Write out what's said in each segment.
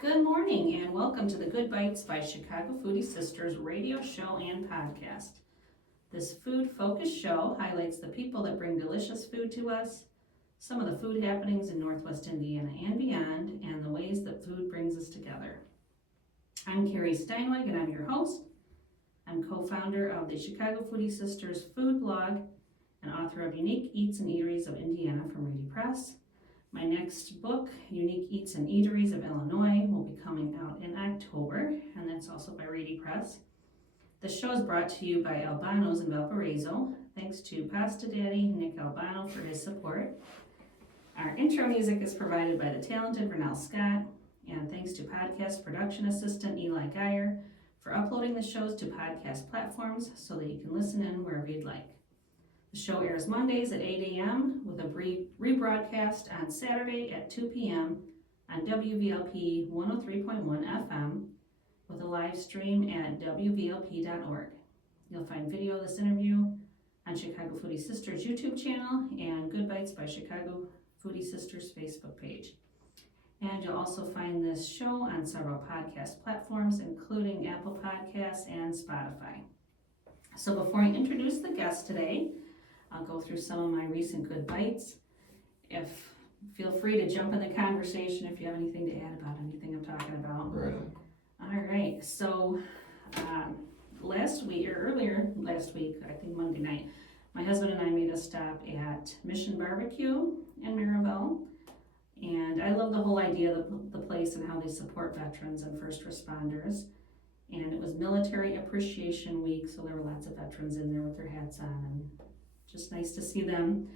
Good morning and welcome to the Good Bytes by Chicago Foodie Sisters radio show and podcast. This food-focused show highlights the people that bring delicious food to us, some of the food happenings in Northwest Indiana and beyond, and the ways that food brings us together. I'm Carrie Steinweg and I'm your host. I'm co-founder of the Chicago Foodie Sisters food blog and author of Unique Eats and Eateries of Indiana from Rady Press. My next book, Unique Eats and Eateries of Illinois, will be coming out in October, and that's also by Rady Press. The show is brought to you by Albano's in Valparaiso. Thanks to Pasta Daddy Nick Albano for his support. Our intro music is provided by the talented Renelle Scott, and thanks to podcast production assistant Eli Geyer for uploading the shows to podcast platforms so that you can listen in wherever you'd like. The show airs Mondays at 8 a.m. with a rebroadcast on Saturday at 2 p.m. on WVLP 103.1 FM with a live stream at WVLP.org. You'll find video of this interview on Chicago Foodie Sisters YouTube channel and Good Bytes by Chicago Foodie Sisters Facebook page. And you'll also find this show on several podcast platforms, including Apple Podcasts and Spotify. So before I introduce the guest today, I'll go through some of my recent Good Bytes. Feel free to jump in the conversation if you have anything to add about anything I'm talking about. Right. All right, so earlier last week, I think Monday night, my husband and I made a stop at Mission Barbecue in Maryville. And I love the whole idea of the place and how they support veterans and first responders. And it was Military Appreciation Week, so there were lots of veterans in there with their hats on, and just nice to see them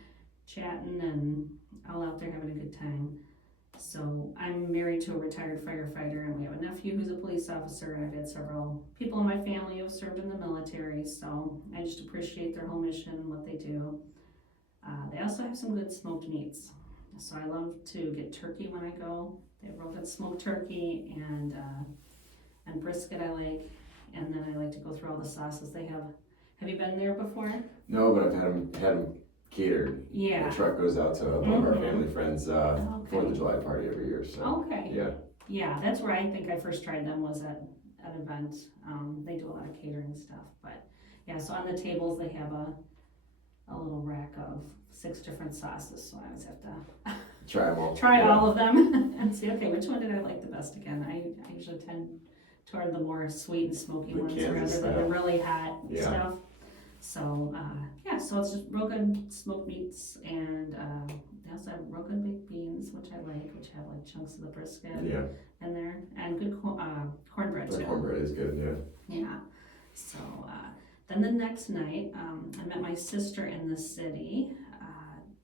chatting and all out there having a good time. So I'm married to a retired firefighter, and we have a nephew who's a police officer, and I've had several people in my family who have served in the military, so I just appreciate their whole mission and what they do. They also have some good smoked meats, so I love to get turkey when I go. They have real good smoked turkey and brisket I like, and then I like to go through all the sauces they have. Have you been there before? No, but I've had them catered. Yeah. The truck goes out to one of our family friends' 4th of July party every year. So. Okay. Yeah. Yeah, that's where I think I first tried them, was at an event. They do a lot of catering stuff, but yeah. So on the tables they have a little rack of 6 different sauces. So I always have to try them all. Try all of them and see, okay, which one did I like the best again. I usually tend toward the more sweet and smoky ones rather than the really hot stuff. So so it's just real good smoked meats, and they also have real good baked beans, which I like, which have like chunks of the brisket in there, and good cornbread too. The cornbread is good, yeah. So then the next night, I met my sister in the city,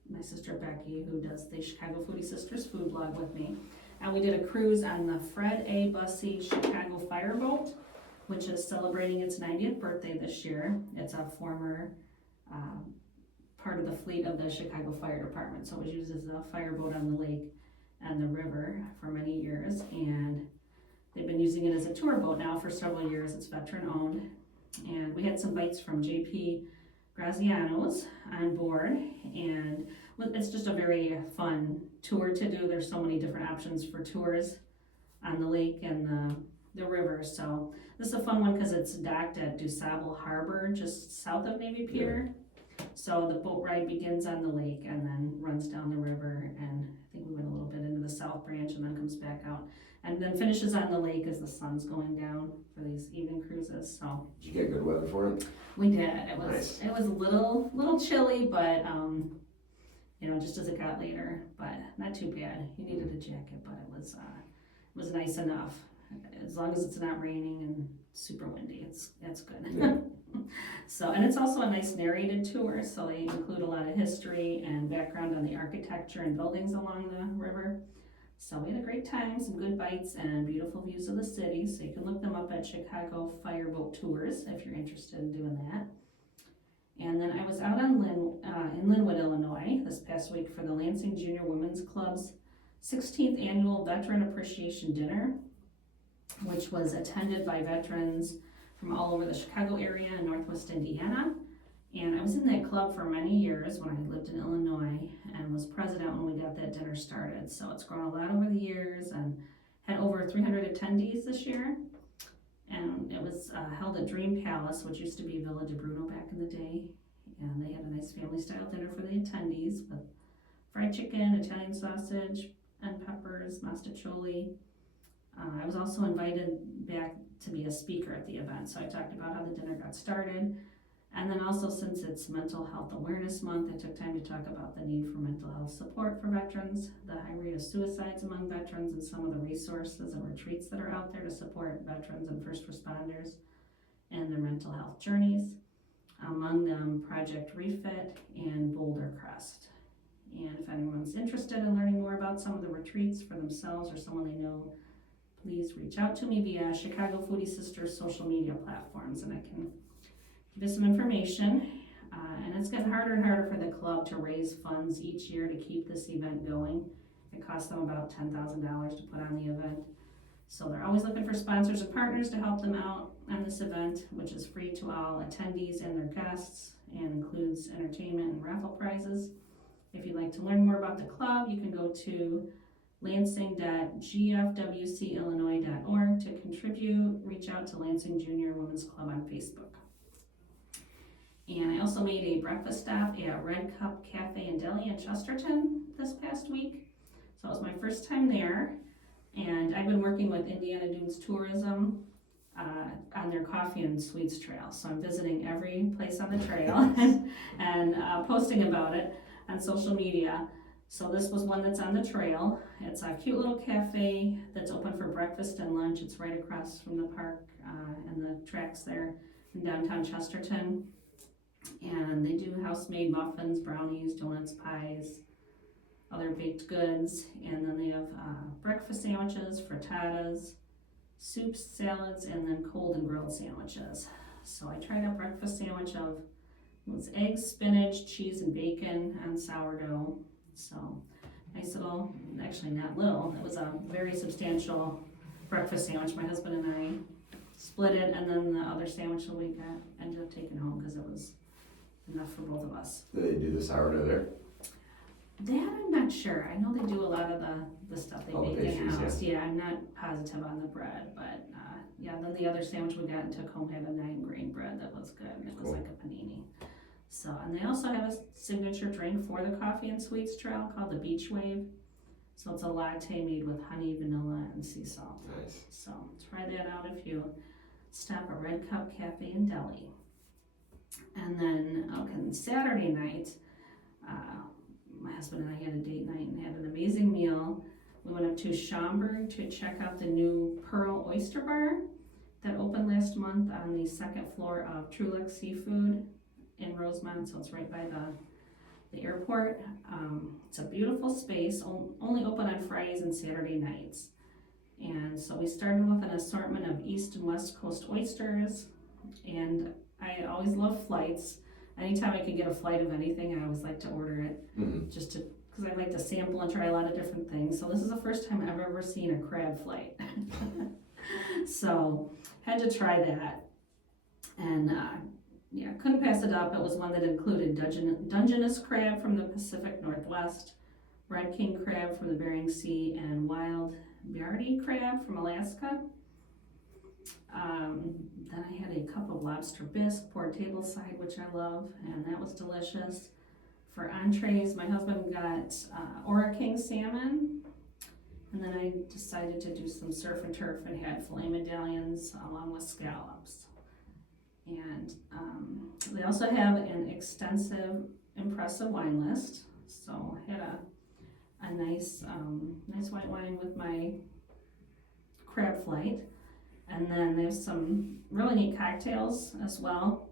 my sister Becky, who does the Chicago Foodie Sisters food blog with me. And we did a cruise on the Fred A. Bussey Chicago Fireboat, which is celebrating its 90th birthday this year. It's a former part of the fleet of the Chicago Fire Department. So it was used as a fireboat on the lake and the river for many years. And they've been using it as a tour boat now for several years. It's veteran owned. And we had some bites from JP Graziano's on board, and it's just a very fun tour to do. There's so many different options for tours on the lake and the river. So this is a fun one because it's docked at DuSable Harbor, just south of Navy Pier. So the boat ride begins on the lake and then runs down the river, and I think we went a little bit into the South Branch and then comes back out, and then finishes on the lake as the sun's going down for these evening cruises. So Did you get good weather for it? we did. It was nice. It was a little chilly, but just as it got later, but not too bad. You needed a jacket, but it was nice enough. As long as it's not raining and super windy, it's good. Yeah. So, and it's also a nice narrated tour, so they include a lot of history and background on the architecture and buildings along the river. So we had a great time, some good bites and beautiful views of the city, so you can look them up at Chicago Fireboat Tours if you're interested in doing that. And then I was out on in Linwood, Illinois this past week for the Lansing Junior Women's Club's 16th Annual Veteran Appreciation Dinner, which was attended by veterans from all over the Chicago area and Northwest Indiana. And I was in that club for many years when I lived in Illinois and was president when we got that dinner started. So it's grown a lot over the years and had over 300 attendees this year. And it was held at Dream Palace, which used to be Villa di Bruno back in the day. And they had a nice family-style dinner for the attendees with fried chicken, Italian sausage, and peppers, mostaccioli. I was also invited back to be a speaker at the event, so I talked about how the dinner got started. And then also, since it's Mental Health Awareness Month, I took time to talk about the need for mental health support for veterans, the high rate of suicides among veterans, and some of the resources and retreats that are out there to support veterans and first responders and their mental health journeys. Among them, Project Refit and Boulder Crest. And if anyone's interested in learning more about some of the retreats for themselves or someone they know, please reach out to me via Chicago Foodie Sisters social media platforms, and I can give you some information. And it's getting harder and harder for the club to raise funds each year to keep this event going. It costs them about $10,000 to put on the event. So they're always looking for sponsors and partners to help them out on this event, which is free to all attendees and their guests and includes entertainment and raffle prizes. If you'd like to learn more about the club, you can go to lansing.gfwcillinois.org to contribute. Reach out to Lansing Junior Women's Club on Facebook. And I also made a breakfast stop at Red Cup Cafe and Deli in Chesterton this past week. So it was my first time there. And I've been working with Indiana Dunes Tourism on their coffee and sweets trail. So I'm visiting every place on the trail and posting about it on social media. So this was one that's on the trail. It's a cute little cafe that's open for breakfast and lunch. It's right across from the park and the tracks there in downtown Chesterton. And they do house-made muffins, brownies, donuts, pies, other baked goods. And then they have breakfast sandwiches, frittatas, soups, salads, and then cold and grilled sandwiches. So I tried a breakfast sandwich of it was eggs, spinach, cheese, and bacon on sourdough. So nice little, actually not little, it was a very substantial breakfast sandwich. My husband and I split it, and then the other sandwich that we got ended up taking home because it was enough for both of us. Do they do the sourdough there? That I'm not sure. I know they do a lot of the stuff they All the make pastries, in-house. Yeah, I'm not positive on the bread, but yeah, then the other sandwich we got and took home had a 9-grain bread that was good. It was Cool. like a panini. So, and they also have a signature drink for the coffee and sweets trail called the Beach Wave. So it's a latte made with honey, vanilla, and sea salt. Nice. So try that out if you stop at Red Cup Cafe and Deli. And then, okay, Saturday night, my husband and I had a date night and had an amazing meal. We went up to Schaumburg to check out the new Pearl Oyster Bar that opened last month on the second floor of Trulix Seafood in Rosemont, so it's right by the airport. It's a beautiful space, only open on Fridays and Saturday nights. And so we started with an assortment of East and West Coast oysters, and I always love flights. Anytime I could get a flight of anything, I always like to order it, just to, because I like to sample and try a lot of different things. So this is the first time I've ever seen a crab flight. So had to try that, and yeah, couldn't pass it up. It was one that included Dungeness crab from the Pacific Northwest, Red King crab from the Bering Sea, and wild Bjardi crab from Alaska. Then I had a cup of lobster bisque poured tableside, which I love, and that was delicious. For entrees, my husband got Ora King salmon, and then I decided to do some surf and turf and had filet medallions along with scallops. And they also have an extensive, impressive wine list. So I had a nice white wine with my crab flight. And then there's some really neat cocktails as well.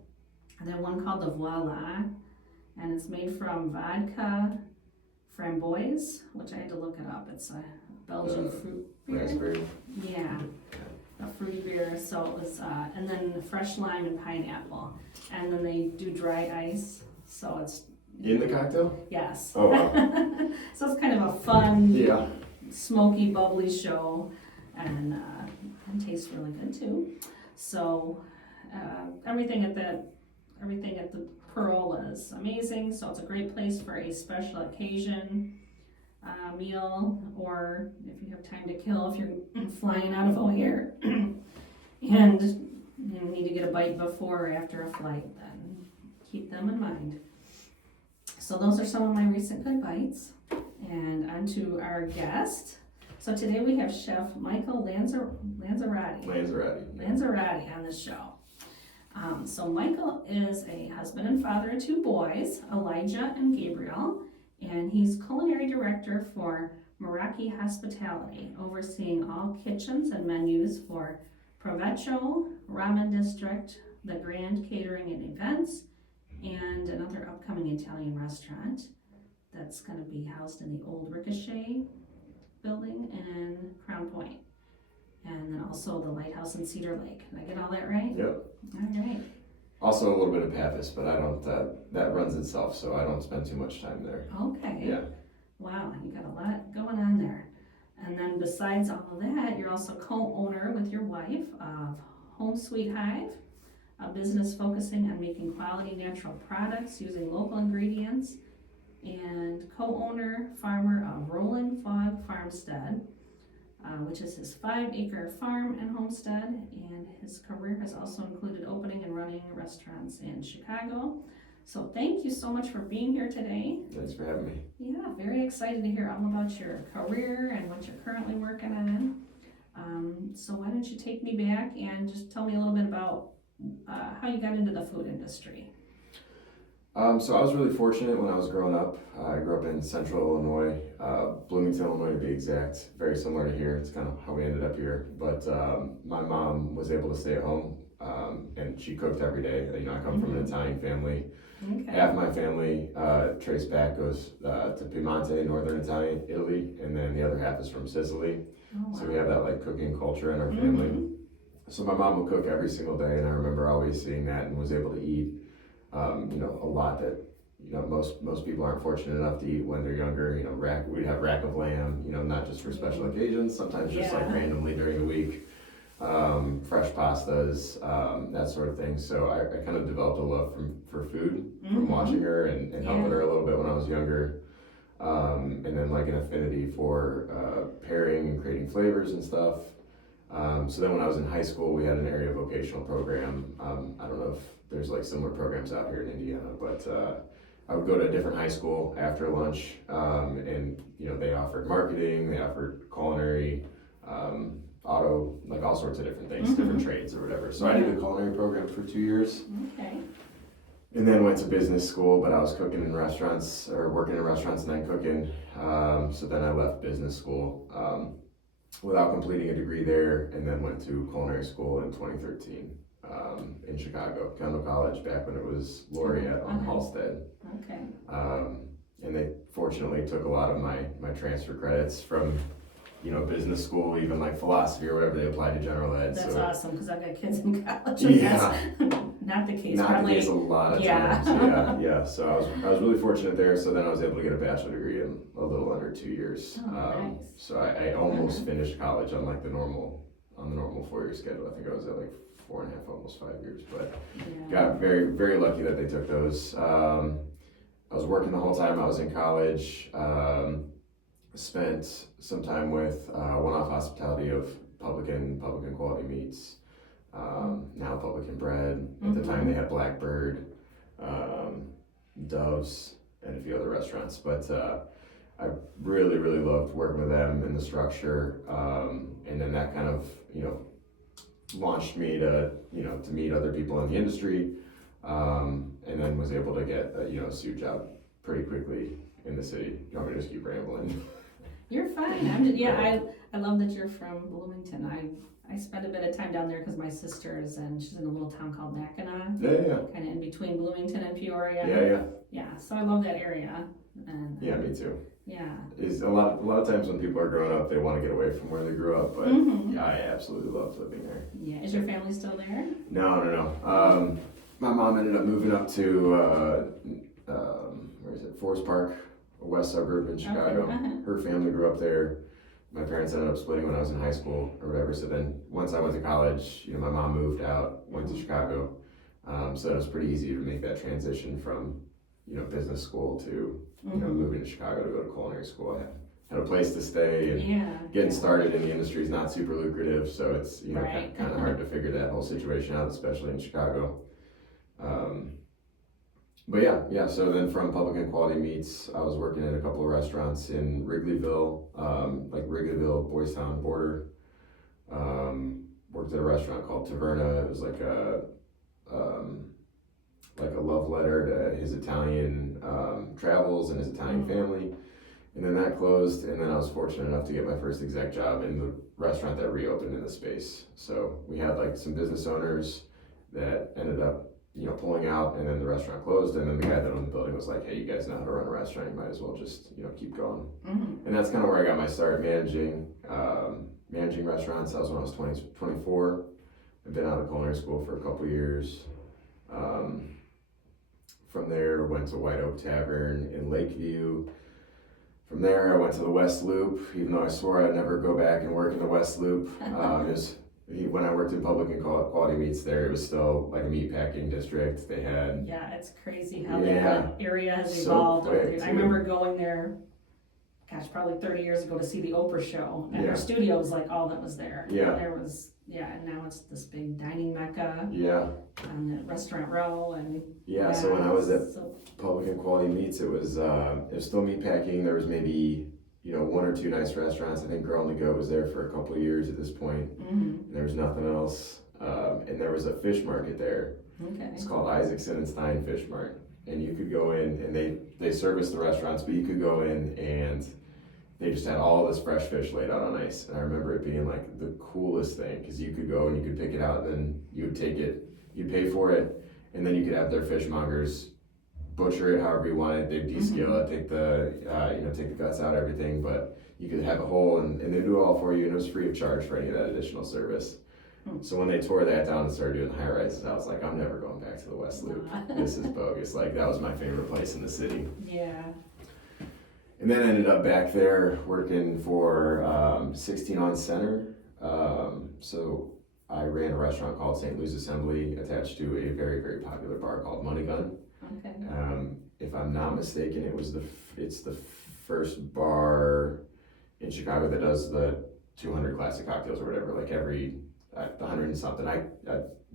And then one called the Voila, and it's made from vodka, framboise, which I had to look it up. It's a Belgian fruit beer. Raspberry. Yeah, a fruity beer. So it was, and then fresh lime and pineapple. And then they do dry ice, so it's In the cocktail? yes. Oh, wow. So it's kind of a fun, Yeah. smoky, bubbly show, and it tastes really good too. So everything at the Pearl was amazing. So it's a great place for a special occasion. meal, or if you have time to kill, if you're flying out of O'Hare and you need to get a bite before or after a flight, then keep them in mind. So those are some of my recent good bites. And on to our guest. So today we have Chef Michael Lanzerotte on the show. So Michael is a husband and father of 2 boys, Elijah and Gabriel, and he's Culinary Director for Meraki Hospitality, overseeing all kitchens and menus for Provecho, Ramen District, the Grand Catering and Events, and another upcoming Italian restaurant that's going to be housed in the old Ricochet building in Crown Point. And then also the Lighthouse in Cedar Lake. Did I get all that right? Yep. All right. Also a little bit of Pappas, but I don't, that runs itself, so I don't spend too much time there. Okay. Yeah. Wow, you got a lot going on there. And then besides all of that, you're also co-owner with your wife of Home Sweet Hive, a business focusing on making quality natural products using local ingredients, and co-owner farmer of Rolling Fog Farmstead, which is his 5-acre farm and homestead, and his career has also included opening and running restaurants in Chicago. So thank you so much for being here today. Thanks for having me. Yeah, very excited to hear all about your career and what you're currently working on. So why don't you take me back and just tell me a little bit about how you got into the food industry. So I was really fortunate when I was growing up. I grew up in central Illinois, Bloomington, Illinois to be exact, very similar to here. It's kind of how we ended up here. But my mom was able to stay at home, and she cooked every day. You know, I come from an Italian family. Okay. Half my family trace back goes to Piemonte, northern Italy, and then the other half is from Sicily. Oh, wow. So we have that like cooking culture in our family. So my mom would cook every single day, and I remember always seeing that and was able to eat, you know, a lot that, you know, most people aren't fortunate enough to eat when they're younger. You know, we'd have rack of lamb, you know, not just for special occasions, sometimes just like randomly during the week, fresh pastas, that sort of thing. So I kind of developed a love for food from watching her and helping her a little bit when I was younger. And then like an affinity for pairing and creating flavors and stuff. So then when I was in high school, we had an area vocational program. I don't know if there's like similar programs out here in Indiana, but I would go to a different high school after lunch, and you know, they offered marketing, they offered culinary, auto, like all sorts of different things, different trades or whatever. So I did a culinary program for 2 years. Okay. And then went to business school, but I was cooking in restaurants, or working in restaurants and then cooking. So then I left business school without completing a degree there, and then went to culinary school in 2013 in Chicago, Kendall College, back when it was Laureate on Halstead. Okay. And they fortunately took a lot of my transfer credits from, you know, business school, even like philosophy or whatever, they applied to general ed. That's so, awesome, because I've got kids in college. Yeah. Not the case. Not probably. the case a lot of times. Yeah. So I was really fortunate there. So then I was able to get a bachelor degree in a little under 2 years. Oh, nice. So I almost finished college on like the normal 4-year schedule. I think I was at like 4.5, almost 5 years. But got very, very lucky that they took those. I was working the whole time I was in college. Spent some time with one-off hospitality of Publican quality meats. Now Publican bread. At the time they had Blackbird, Doves, and a few other restaurants. But I really, really loved working with them and the structure. And then that kind of, you know, launched me to, you know, to meet other people in the industry. And then was able to get a suit job pretty quickly in the city. You want me to just keep rambling? You're fine. I love that you're from Bloomington. I spent a bit of time down there because my sister is she's in a little town called Mackinac. Yeah. Kind of in between Bloomington and Peoria. Yeah. Yeah, so I love that area. And yeah, me too. Yeah. Is a lot of times when people are growing up, they want to get away from where they grew up, but yeah, I absolutely loved living there. Yeah. Is your family still there? No. My mom ended up moving up to where is it? Forest Park, a west suburb in Chicago. Okay. Her family grew up there. My parents ended up splitting when I was in high school or whatever. So then once I went to college, you know, my mom moved out, went to Chicago. So it was pretty easy to make that transition from, you know, business school to, you know, moving to Chicago to go to culinary school. had a place to stay, and getting started in the industry is not super lucrative, so it's, you know, kind of hard to figure that whole situation out, especially in Chicago. But yeah, so then from Public and Quality Meats, I was working at a couple of restaurants in Wrigleyville, like Wrigleyville, Boys Town border. Worked at a restaurant called Taverna. It was like a love letter to his Italian travels and his Italian family. And then that closed, and then I was fortunate enough to get my first exec job in the restaurant that reopened in the space. So we had like some business owners that ended up, you know, pulling out, and then the restaurant closed, and then the guy that owned the building was like, hey, you guys know how to run a restaurant, you might as well just, you know, keep going. And that's kind of where I got my start managing restaurants. That was when I was 24. I've been out of culinary school for a couple years. From there, went to White Oak Tavern in Lakeview. From there, I went to the West Loop, even though I swore I'd never go back and work in the West Loop. When I worked in Public and Quality Meats there, it was still like a meat packing district. They had... Yeah, it's crazy how that area has evolved. I remember going there, gosh, probably 30 years ago to see the Oprah show. And her studio was like all that was there. Yeah. And there was, and now it's this big dining mecca. Yeah. And the restaurant row and... Yeah, so when I was at Public and Quality Meats, it was still meat packing. There was maybe, you know, one or two nice restaurants. I think Girl on the Go was there for a couple of years at this point. There was nothing else. And there was a fish market there. Okay. It's called Isaacson and Stein Fish Mart. And you could go in, and they service the restaurants, but you could go in and they just had all this fresh fish laid out on ice. And I remember it being like the coolest thing, because you could go and you could pick it out, and then you would take it, you'd pay for it, and then you could have their fishmongers butcher it however you wanted. They'd descale it, take the guts out, everything, but you could have a whole, and they do it all for you, and it was free of charge for any of that additional service. So when they tore that down and started doing high rises, I was like, I'm never going back to the West Loop. This is bogus. Like, that was my favorite place in the city. Yeah. And then I ended up back there working for 16 on Center. So I ran a restaurant called St. Louis Assembly, attached to a very, very popular bar called Money Gun. Okay. If I'm not mistaken, it's the first bar in Chicago that does the 200 classic cocktails or whatever, like every 100 and something. I'm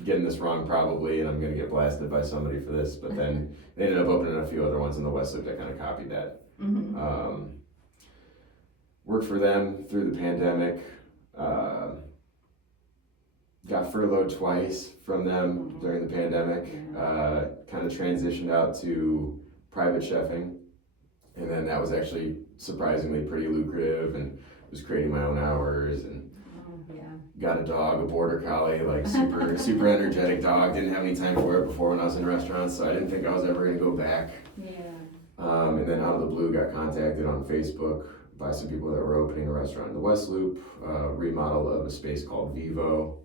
getting this wrong probably, and I'm gonna get blasted by somebody for this, but then they ended up opening a few other ones in the West Loop that kind of copied that. Worked for them through the pandemic. Got furloughed twice from them during the pandemic. Kind of transitioned out to private chefing, and then that was actually surprisingly pretty lucrative, and was creating my own hours, and got a dog, a border collie, like super energetic dog. Didn't have any time for it before when I was in restaurants, so I didn't think I was ever gonna go back. And then out of the blue, got contacted on Facebook by some people that were opening a restaurant in the West Loop, remodel of a space called Vivo,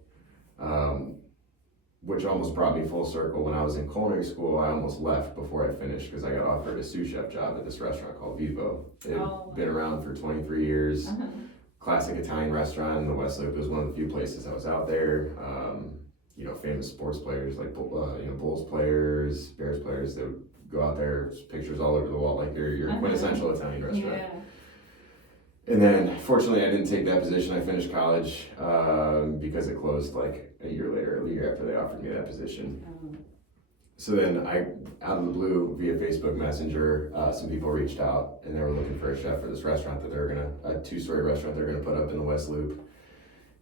which almost brought me full circle. When I was in culinary school, I almost left before I finished because I got offered a sous chef job at this restaurant called Vivo. It had been around for 23 years. Classic Italian restaurant in the West Loop. It was one of the few places I was out there. Famous sports players like Bulls players, Bears players, they would go out there, pictures all over the wall, like your quintessential Italian restaurant. And then, fortunately, I didn't take that position. I finished college because it closed like a year after they offered me that position. So then out of the blue, via Facebook Messenger, some people reached out, and they were looking for a chef for this restaurant that a 2-story restaurant they're gonna put up in the West Loop.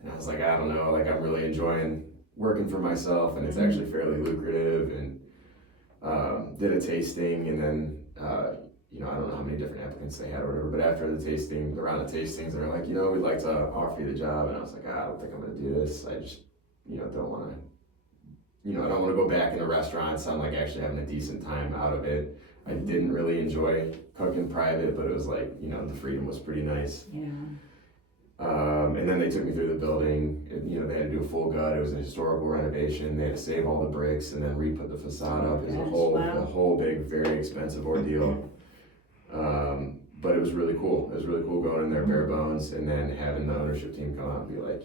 And I was like, I don't know, like I'm really enjoying working for myself, and it's actually fairly lucrative, and did a tasting, and then, I don't know how many different applicants they had or whatever, but after the round of tastings, they were like, we'd like to offer you the job, and I was like, I don't think I'm gonna do this. I just, don't wanna, I don't want to go back into restaurants. I'm like actually having a decent time out of it. I didn't really enjoy cooking private, but it was like, the freedom was pretty nice. And then they took me through the building. They had to do a full gut. It was a historical renovation. They had to save all the bricks and then re-put the facade up. It was a whole big, very expensive ordeal. But it was really cool. It was really cool going in there bare bones, and then having the ownership team come out and be like,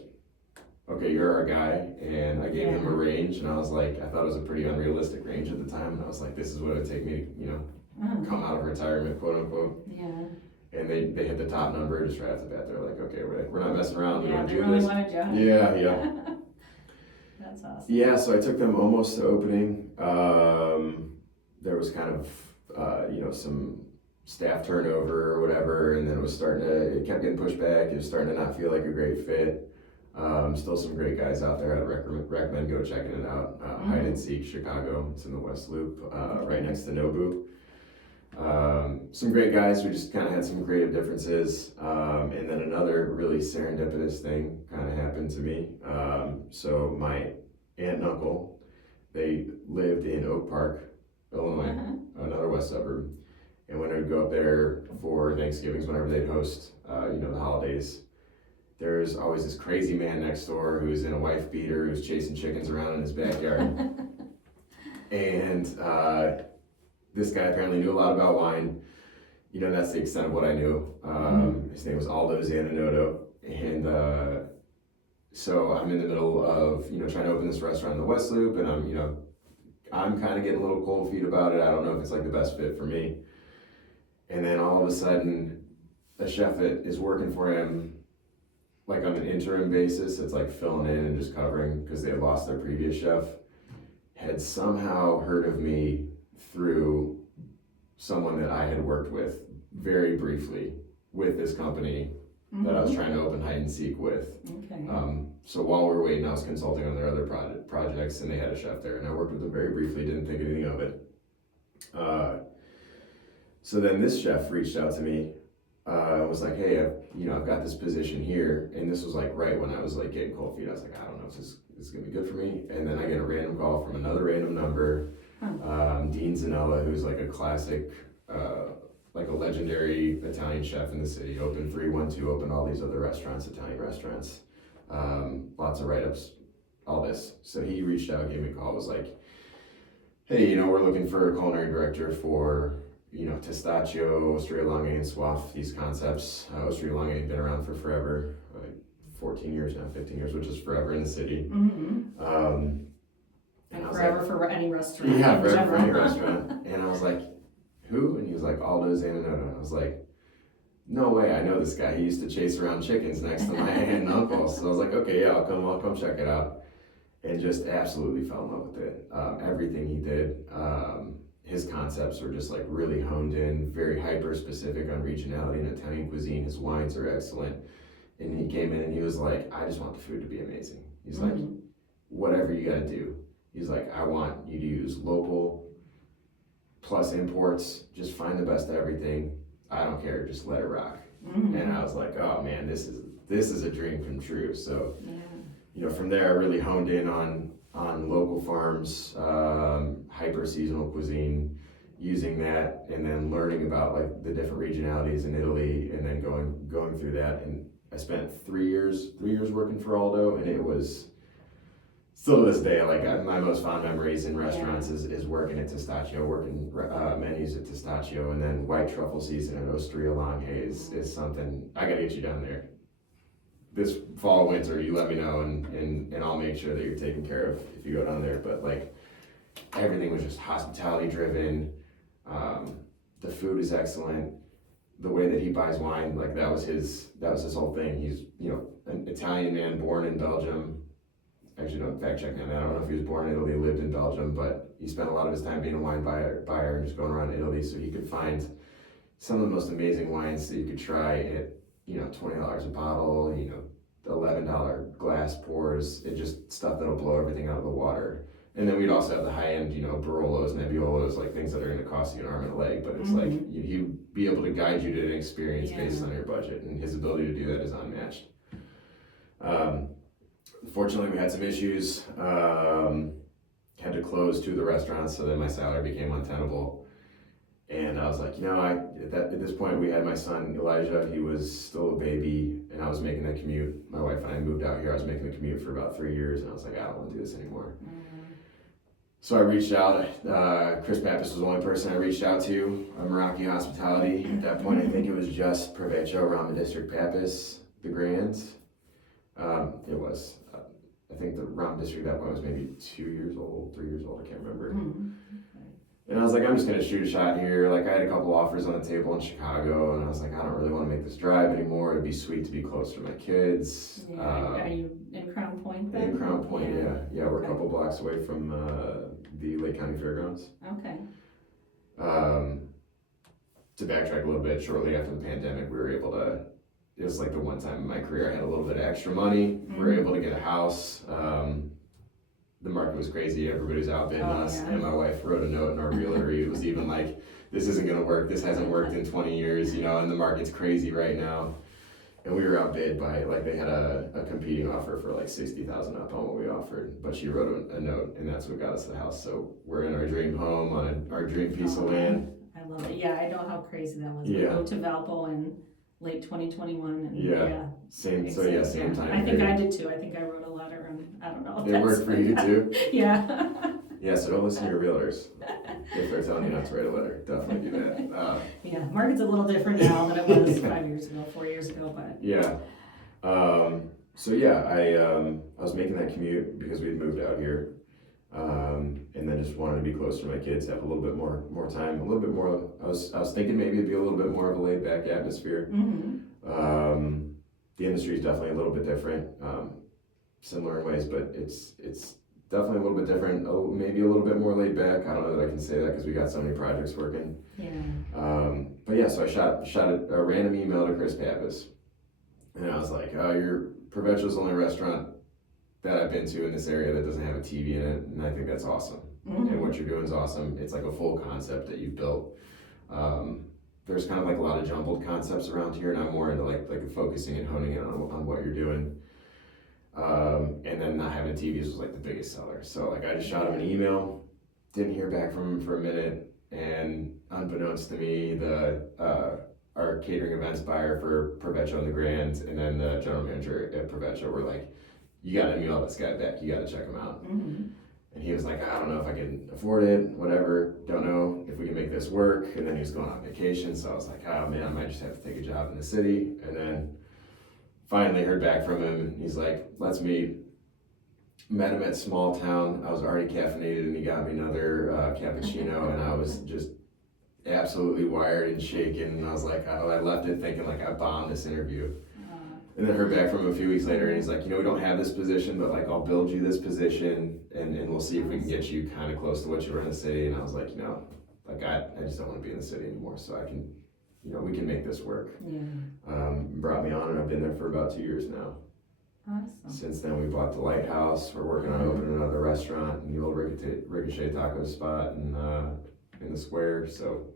okay, you're our guy, and I gave him a range, and I was like, I thought it was a pretty unrealistic range at the time, and I was like, this is what it would take me to, come out of retirement, quote unquote. and they hit the top number just right off the bat. They're like, okay, we're not messing around. Yeah, they do really this. wanted you. Yeah. That's awesome. Yeah, so I took them almost to opening. There was kind of, some staff turnover or whatever, and then it kept getting pushed back. It was starting to not feel like a great fit. Still some great guys out there. I'd recommend go checking it out. Hide and Seek Chicago. It's in the West Loop, right next to Nobu. Some great guys. We just kind of had some creative differences. And then another really serendipitous thing kind of happened to me. So my aunt and uncle, they lived in Oak Park, Illinois, another west suburb. And when I would go up there for Thanksgivings, whenever they'd host, the holidays, there's always this crazy man next door who's in a wife beater who's chasing chickens around in his backyard. And this guy apparently knew a lot about wine. That's the extent of what I knew. His name was Aldo Zaninoto. And so I'm in the middle of, trying to open this restaurant in the West Loop, and I'm kind of getting a little cold feet about it. I don't know if it's like the best fit for me. And then all of a sudden, a chef that is working for him, like on an interim basis, it's like filling in and just covering because they had lost their previous chef, had somehow heard of me through someone that I had worked with very briefly with this company that I was trying to open Hide and Seek with. Okay. So while we were waiting, I was consulting on their other projects, and they had a chef there, and I worked with them very briefly, didn't think anything of it. So then this chef reached out to me, was like, hey, I've got this position here, and this was like right when I was like getting cold feet. I was like, I don't know if this is gonna be good for me. And then I get a random call from another random number, Dean Zanella, who's like a classic, like a legendary Italian chef in the city, opened 312, opened all these other restaurants, Italian restaurants, lots of write-ups, all this. So he reached out, gave me a call, was like, hey, we're looking for a culinary director for, Testaccio, Osteria Lange, and Soif, these concepts. Osteria Lange had been around for forever, like 14 years now, 15 years, which is forever in the city. And forever for any restaurant. Yeah, forever for any restaurant. And I was like, who? And he was like, Aldo Zaninoto. And I was like, no way, I know this guy. He used to chase around chickens next to my aunt and uncle. So I was like, okay, yeah, I'll come check it out. And just absolutely fell in love with it. Everything he did, his concepts were just like really honed in, very hyper specific on regionality and Italian cuisine. His wines are excellent. And he came in and he was like, I just want the food to be amazing. He's like, whatever you gotta do. He's like, I want you to use local plus imports, just find the best of everything. I don't care, just let it rock. And I was like, oh man, this is a dream come true. So, from there I really honed in on local farms, hyper seasonal cuisine, using that, and then learning about like the different regionalities in Italy, and then going through that. And I spent 3 years working for Aldo, and it was still to this day, like my most fond memories in restaurants is working at Testaccio, working menus at Testaccio, and then white truffle season at Osteria Lange is something. I gotta get you down there this fall, winter. You let me know, and I'll make sure that you're taken care of if you go down there. But like everything was just hospitality driven. The food is excellent. The way that he buys wine, like that was his whole thing. He's an Italian man born in Belgium. Actually, don't fact check me on that. I don't know if he was born in Italy, lived in Belgium, but he spent a lot of his time being a wine buyer and just going around Italy, so he could find some of the most amazing wines that you could try at $20 a bottle, $11 glass pours. It just stuff that'll blow everything out of the water. And then we'd also have the high end, Barolos, Nebbiolos, like things that are going to cost you an arm and a leg, but it's like he'd be able to guide you to an experience based on your budget, and his ability to do that is unmatched. Fortunately, we had some issues, had to close 2 of the restaurants, so then my salary became untenable. And I was like, at this point, we had my son, Elijah. He was still a baby, and I was making the commute. My wife and I moved out here. I was making the commute for about 3 years, and I was like, I don't want to do this anymore. So I reached out. Chris Pappas was the only person I reached out to, Meraki Hospitality. At that point, I think it was just Provecho, Ramen District, Pappas, the Grands. It was. I think the Ramen District at that point was maybe 2 years old, 3 years old, I can't remember. And I was like, I'm just gonna shoot a shot here. Like I had a couple offers on the table in Chicago, and I was like, I don't really want to make this drive anymore. It'd be sweet to be closer to my kids. Yeah. Are you in Crown Point then? In Crown Point, yeah. We're Okay. a couple blocks away from the Lake County Fairgrounds. Okay. To backtrack a little bit, shortly after the pandemic, we were able to. It was like the one time in my career I had a little bit of extra money. We were able to get a house. The market was crazy. Everybody's outbidding us. Yeah. And my wife wrote a note in our realtor. It was even like, this isn't going to work. This hasn't worked in 20 years, and the market's crazy right now. And we were outbid by, like, they had a competing offer for like 60,000 up on what we offered. But she wrote a note, and that's what got us the house. So we're in our dream home on our dream piece of land. I love it. Yeah, I know how crazy that was. Yeah. We moved to Valpo in late 2021. And Same. exactly. So same time. I think I did too. I think I wrote a letter, and I don't know. It worked for you too? Yeah. Yeah, so don't listen to your realtors. If they're telling you not to write a letter, definitely do that. Yeah, market's a little different now than it was 5 years ago, 4 years ago, but. Yeah. I was making that commute because we had moved out here. And then just wanted to be closer to my kids, have a little bit more time, a little bit more. I was thinking maybe it'd be a little bit more of a laid back atmosphere. Mm-hmm. The industry is definitely a little bit different, similar in ways, but it's definitely a little bit different. Maybe a little bit more laid back. I don't know that I can say that because we got so many projects working. Yeah. So I shot a random email to Chris Pappas, and I was like, "Oh, your Provecho's the only restaurant that I've been to in this area that doesn't have a TV in it, and I think that's awesome. Mm-hmm. And what you're doing is awesome. It's like a full concept that you've built. There's kind of like a lot of jumbled concepts around here, and I'm more into like focusing and honing in on what you're doing. And then not having TVs was like the biggest seller. So like I just shot him an email, didn't hear back from him for a minute, and unbeknownst to me, our catering events buyer for Provecho and the Grand, and then the general manager at Provecho were like, you gotta email this guy back, you gotta check him out. Mm-hmm. And he was like, I don't know if I can afford it, whatever, don't know if we can make this work. And then he was going on vacation, so I was like, oh man, I might just have to take a job in the city. And then finally heard back from him, he's like, let's meet. Met him at Small Town. I was already caffeinated, and he got me another cappuccino, and I was just absolutely wired and shaken. And I was like, I left it thinking like I bombed this interview. And then heard back from him a few weeks later, and he's like, we don't have this position, but like I'll build you this position, and we'll see if we can get you kind of close to what you were in the city. And I was like, I just don't want to be in the city anymore, so I can, we can make this work. Yeah. Brought me on, and I've been there for about 2 years now. Awesome. Since then, we bought the Lighthouse. We're working on opening another restaurant in the old Ricochet Taco spot in the square. So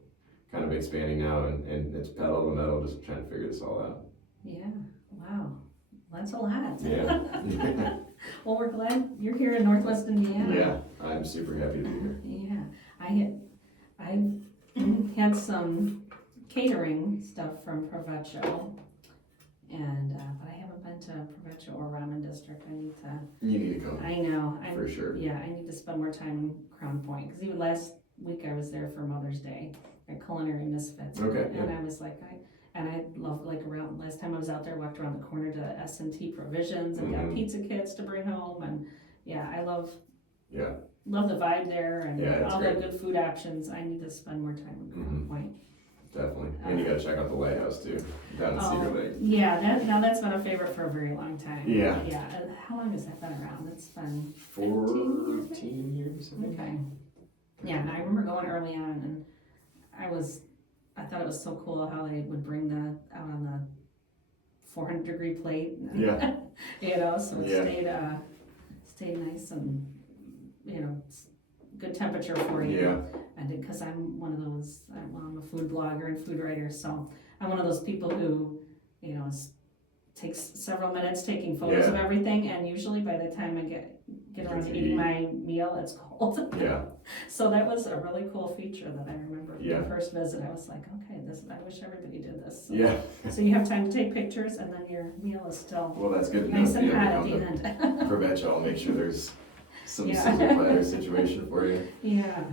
kind of expanding now, and it's pedal to the metal, just trying to figure this all out. Yeah. Wow. That's a lot. Yeah. Well, we're glad you're here in Northwest Indiana. Yeah, I'm super happy to be here. Yeah. I've had some catering stuff from Provecho, and but I haven't been to Provecho or Ramen District. I need to. You need to come. I know. For sure. Yeah, I need to spend more time in Crown Point, because even last week I was there for Mother's Day at Culinary Misfits. Okay. And I was like, I love, like, around, last time I was out there, walked around the corner to S&T Provisions and got pizza kits to bring home, and yeah, I love the vibe there, and all the good food options. I need to spend more time in Crown Point. Definitely. And you gotta check out the Lighthouse too, down in Cedar Lake. Yeah, that's been a favorite for a very long time. Yeah. Yeah. How long has that been around? It's been 14 years, I think. Okay. Yeah, and I remember going early on, and I thought it was so cool how they would bring out on the 400-degree plate. Yeah. So it stayed nice and, good temperature for you. Yeah. And because I'm one of those, I'm a food blogger and food writer, so I'm one of those people who, takes several minutes taking photos of everything, and usually by the time I get around to eating my meal, it's cold. Yeah. So that was a really cool feature that I remember from Yeah. the first visit. I was like, okay, I wish everybody did this. So, Yeah. So you have time to take pictures, and then your meal is still Well, that's good to know. nice and Yeah, hot at the come end. to Provecho, I'll make sure there's some Yeah. sizzle platter situation for you. Yeah.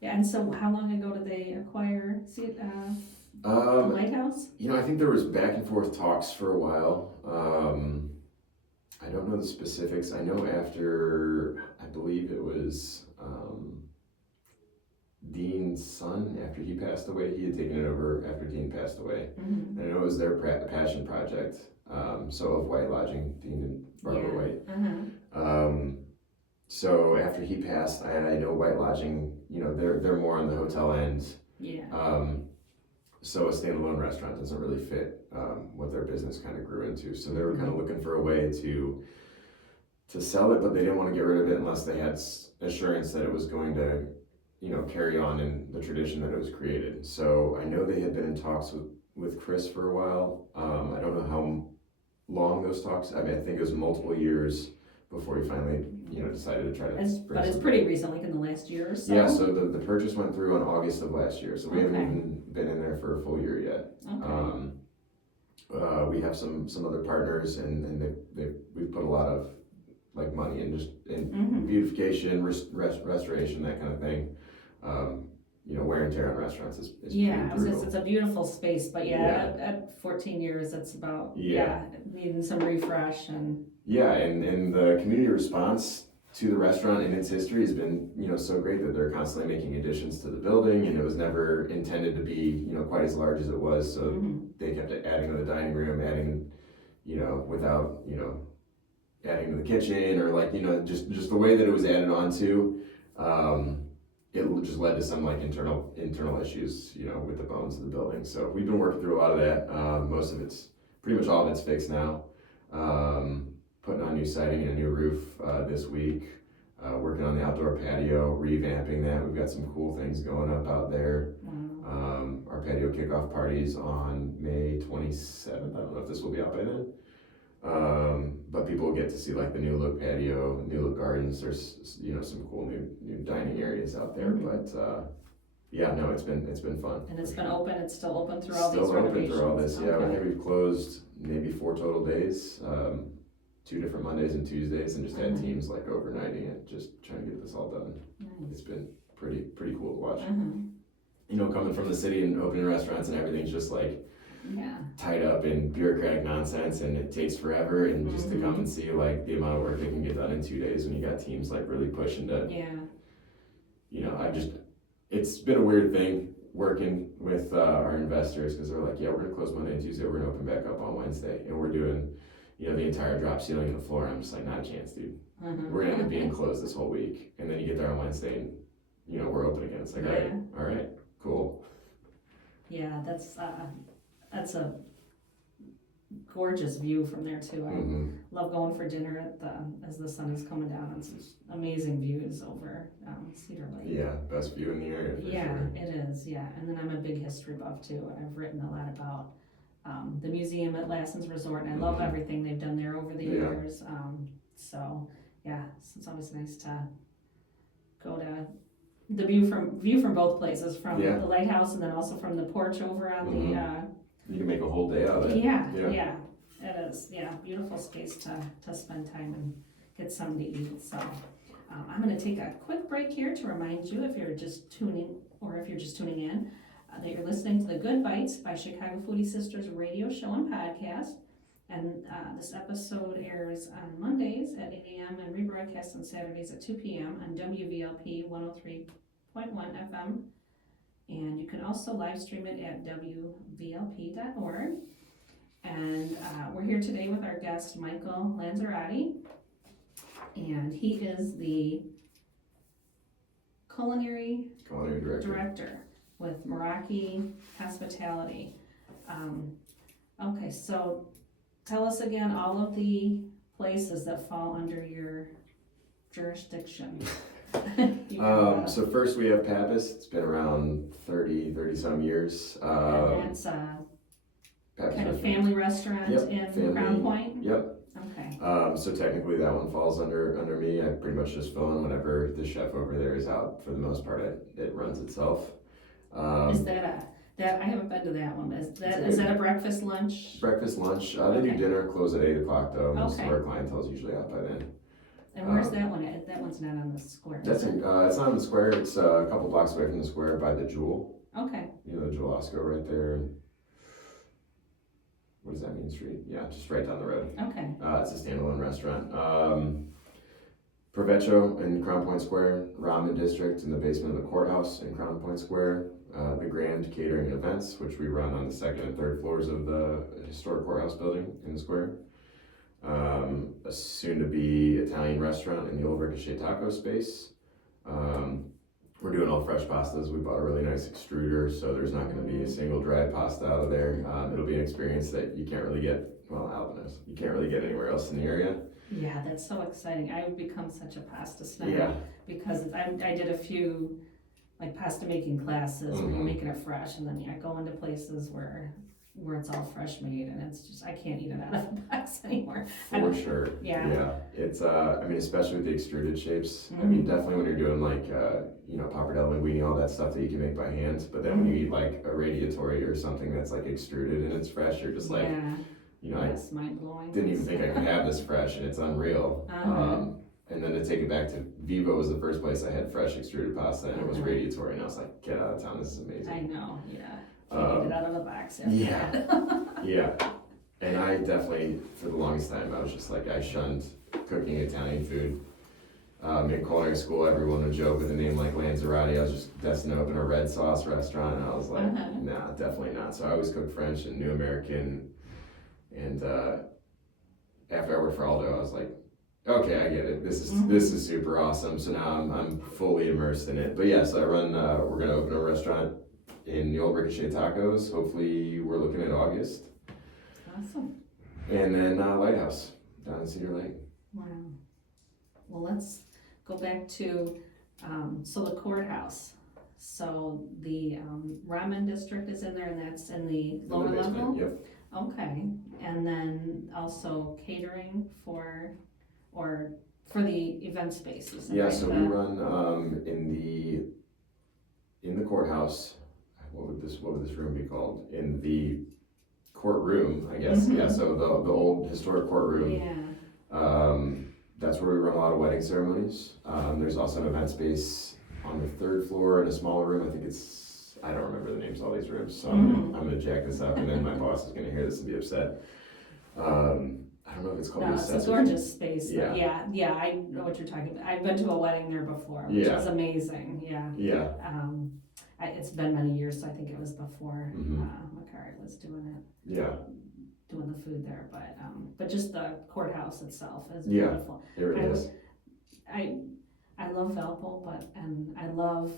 Yeah, and so how long ago did they acquire the Lighthouse? I think there was back and forth talks for a while. I don't know the specifics. I know after, I believe it was Dean's son after he passed away. He had taken it over after Dean passed away. Mm-hmm. And I know it was their passion project. So of White Lodging, Dean and Barbara White. Uh-huh. So after he passed, I know White Lodging, they're more on the hotel end. Yeah. So a standalone restaurant doesn't really fit what their business kind of grew into. So they were kind of looking for a way to sell it, but they didn't want to get rid of it unless they had assurance that it was going to, carry on in the tradition that it was created. So I know they had been in talks with Chris for a while. I don't know how long those talks. I mean, I think it was multiple years before he finally, decided to try to. But it's pretty recent, like in the last year or so. Yeah. So the purchase went through on August of last year. So we haven't even been in there for a full year yet. Okay. We have some other partners, and we've put a lot of like money in just in beautification, restoration, that kind of thing. Wear and tear on restaurants is it's a beautiful space, but at 14 years, it's about needing some refresh and the community response to the restaurant and its history has been so great that they're constantly making additions to the building, and it was never intended to be quite as large as it was, so they kept adding to the dining room, adding without adding to the kitchen, or just the way that it was added onto. It just led to some like internal issues, with the bones of the building. So we've been working through a lot of that. Pretty much all of it's fixed now. Putting on new siding and a new roof this week. Working on the outdoor patio, revamping that. We've got some cool things going up out there. Our patio kickoff party's on May 27th. I don't know if this will be out by then. But people will get to see like the new look patio, new look gardens. There's some cool new dining areas out there. But it's been fun. And it's been open. It's still open through all these renovations. Still open through all this. Okay. Yeah, I think we've closed maybe 4 total days. 2 different Mondays and Tuesdays, and just had teams like overnighting it, just trying to get this all done. Nice. It's been pretty cool to watch. Coming from the city and opening restaurants and everything's just like tied up in bureaucratic nonsense, and it takes forever, and just to come and see like the amount of work they can get done in 2 days when you got teams like really pushing to it's been a weird thing working with our investors, because they're like, we're gonna close Monday and Tuesday, we're gonna open back up on Wednesday, and we're doing the entire drop ceiling and the floor, and I'm just like, not a chance, dude. We're gonna end up being closed this whole week, and then you get there on Wednesday and we're open again. It's like, all right, cool. Yeah, that's a gorgeous view from there too. I love going for dinner as the sun is coming down. It's amazing views over Cedar Lake. Yeah, best view in the area for sure. It is. Yeah, and then I'm a big history buff too. I've written a lot about the museum at Lassen's Resort, and I love everything they've done there over the years. So it's always nice to go to the view from both places, from the Lighthouse and then also from the porch over on the. You can make a whole day out of it. Yeah, it is. Yeah, beautiful space to spend time and get something to eat. So I'm going to take a quick break here to remind you, if you're just tuning in, that you're listening to the Good Bytes by Chicago Foodie Sisters radio show and podcast. And this episode airs on Mondays at 8 a.m. and rebroadcasts on Saturdays at 2 p.m. on WVLP 103.1 FM. And you can also live stream it at wvlp.org. And we're here today with our guest, Michael Lanzerotte. And he is the Culinary Director with Meraki Hospitality. Okay, so tell us again all of the places that fall under your jurisdiction. So first we have Pappas. It's been around 30 some years. And that's kind of family restaurant in Crown Point? Yep. Okay. So technically that one falls under me. I pretty much just fill in whenever the chef over there is out. For the most part, it runs itself. Is that I haven't been to that one. Is that a breakfast, lunch? Breakfast, lunch. They do dinner, close at 8 o'clock though. Most of our clientele is usually out by then. And where's that one at? That one's not on the square. It's not on the square. It's a couple blocks away from the square by the Jewel. Okay. The Jewel Osco right there. What does that mean, street? Yeah, just right down the road. Okay. It's a standalone restaurant. Provecho in Crown Point Square, Ramen District in the basement of the courthouse in Crown Point Square, the Grand Catering Events, which we run on the second and third floors of the historic courthouse building in the square. A soon-to-be Italian restaurant in the old Ricochet Taco space. We're doing all fresh pastas. We bought a really nice extruder, so there's not going to be a single dry pasta out of there. It'll be an experience that you can't really get, well, Albanese, you can't really get anywhere else in the area. Yeah, that's so exciting. I've become such a pasta snob Yeah. because I did a few like pasta making classes where you're making it fresh, and then go into places where it's all fresh made, and it's just I can't eat it out of a box anymore. For sure. Yeah. It's I mean, especially with the extruded shapes. I mean, definitely when you're doing like pappardelle, linguine, all that stuff that you can make by hand. But then when you eat like a radiatory or something that's like extruded and it's fresh, you're just like, that's mind blowing. Didn't even think I could have this fresh, and it's unreal. And then to take it back to Vivo was the first place I had fresh extruded pasta, and it was radiatory, and I was like, get out of town, this is amazing. I know, yeah. Can't get it out of the box. Yeah. And I definitely, for the longest time, I was just like, I shunned cooking Italian food. In culinary school, everyone would joke with a name like Lanzerotte. I was just destined to open a red sauce restaurant, and I was like, nah, definitely not. So I always cooked French and New American, and after I worked for Aldo, I was like, okay, I get it. This is super awesome. So now I'm fully immersed in it. But yes, I run. We're gonna open a restaurant in the old Ricochet Tacos. Hopefully, we're looking at August. Awesome. And then Lighthouse down in Cedar Lake. Wow. Well, let's go back to so the courthouse. So the Ramen District is in there, and that's in the lower level. Yep. Okay, and then also catering for the event spaces. Yeah, so we run in the courthouse. What would this room be called? In the courtroom, I guess. Yeah, so the old historic courtroom. Yeah. That's where we run a lot of wedding ceremonies. There's also an event space on the third floor in a smaller room. I think I don't remember the names of all these rooms, so I'm gonna jack this up, and then my boss is gonna hear this and be upset. I don't know if it's called. No, it's a gorgeous space. Yeah, I know what you're talking about. I've been to a wedding there before, which was amazing. Yeah. It's been many years, so I think it was before Meraki was doing it. Yeah. Doing the food there, but just the courthouse itself is beautiful. Yeah, it really is. I love Valpo, and I love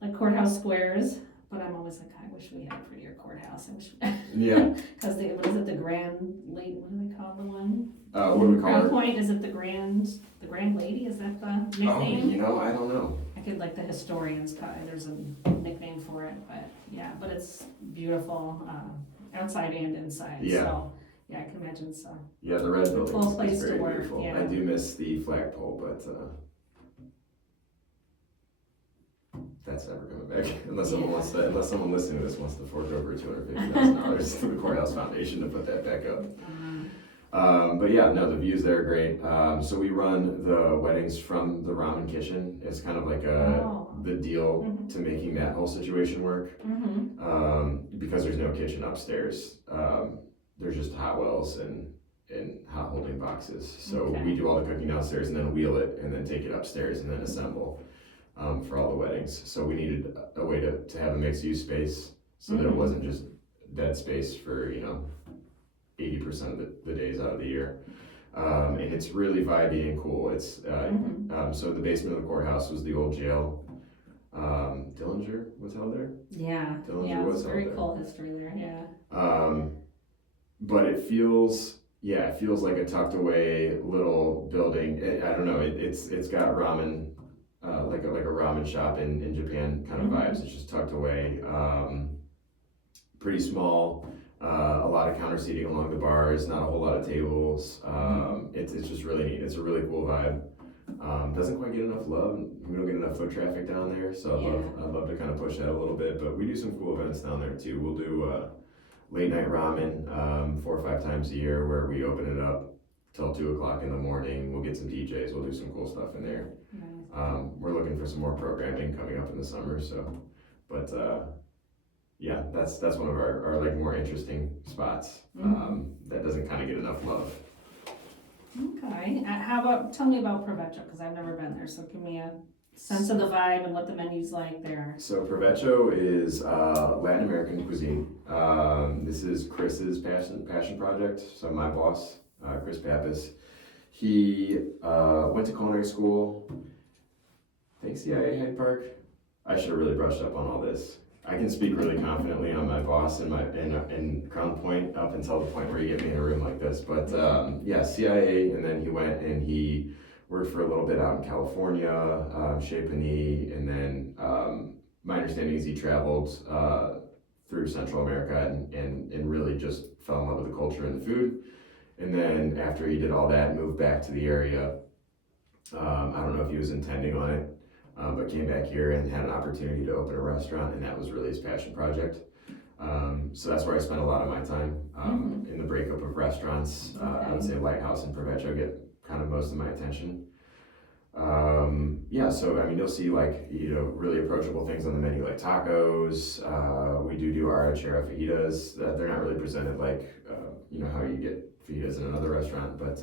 like courthouse squares, but I'm always like, I wish we had a prettier courthouse. I wish. Yeah. Because what is it, the Grand Lady? What do they call the one? What do we call Crown Point? Is it the Grand Lady? Is that the nickname? Oh, I don't know. I could like the historians. There's a nickname for it, but it's beautiful outside and inside. Yeah. So I can imagine so. Yeah, the red building Cool place is very to work, beautiful. yeah. I do miss the flagpole, but that's never coming back unless someone listening to this wants to fork over $250,000 to the courthouse foundation to put that back up. But yeah, no, the views there are great. So we run the weddings from the ramen kitchen. It's kind of like the deal to making that whole situation work. Because there's no kitchen upstairs. There's just hot wells and hot holding boxes. So we do all the cooking downstairs and then wheel it and then take it upstairs and then assemble for all the weddings. So we needed a way to have a mixed use space so that it wasn't just dead space for 80% of the days out of the year. And it's really vibey and cool. It's so the basement of the courthouse was the old jail. Dillinger was held there. Yeah, Dillinger was held very there. cool history there. Yeah. But it feels like a tucked away little building. I don't know. It's got ramen, like a ramen shop in Japan kind of vibes. It's just tucked away. Pretty small. A lot of counter seating along the bars, not a whole lot of tables. It's just really neat. It's a really cool vibe. Doesn't quite get enough love. We don't get enough foot traffic down there, so I'd love to kind of push that a little bit. But we do some cool events down there too. We'll do late night ramen 4 or 5 times a year, where we open it up till 2 o'clock in the morning. We'll get some DJs. We'll do some cool stuff in there. Nice. We're looking for some more programming coming up in the summer. Yeah, that's one of our like more interesting spots that doesn't kind of get enough love. Okay, tell me about Provecho, because I've never been there, so give me a sense of the vibe and what the menu's like there. So Provecho is Latin American cuisine. This is Chris's passion project. So my boss, Chris Pappas, he went to culinary school. I think CIA Hyde Park. I should have really brushed up on all this. I can speak really confidently on my boss and Crown Point up until the point where you get me in a room like this. But yeah, CIA, and then he went and he worked for a little bit out in California, Chez Panisse, and then my understanding is he traveled through Central America and really just fell in love with the culture and the food. And then after he did all that, moved back to the area. I don't know if he was intending on it, but came back here and had an opportunity to open a restaurant, and that was really his passion project. So that's where I spent a lot of my time in the breakup of restaurants. I would say Lighthouse and Provecho get kind of most of my attention. Yeah, so I mean, you'll see like, really approachable things on the menu like tacos. We do arrachera fajitas. They're not really presented like, how you get fajitas in another restaurant, but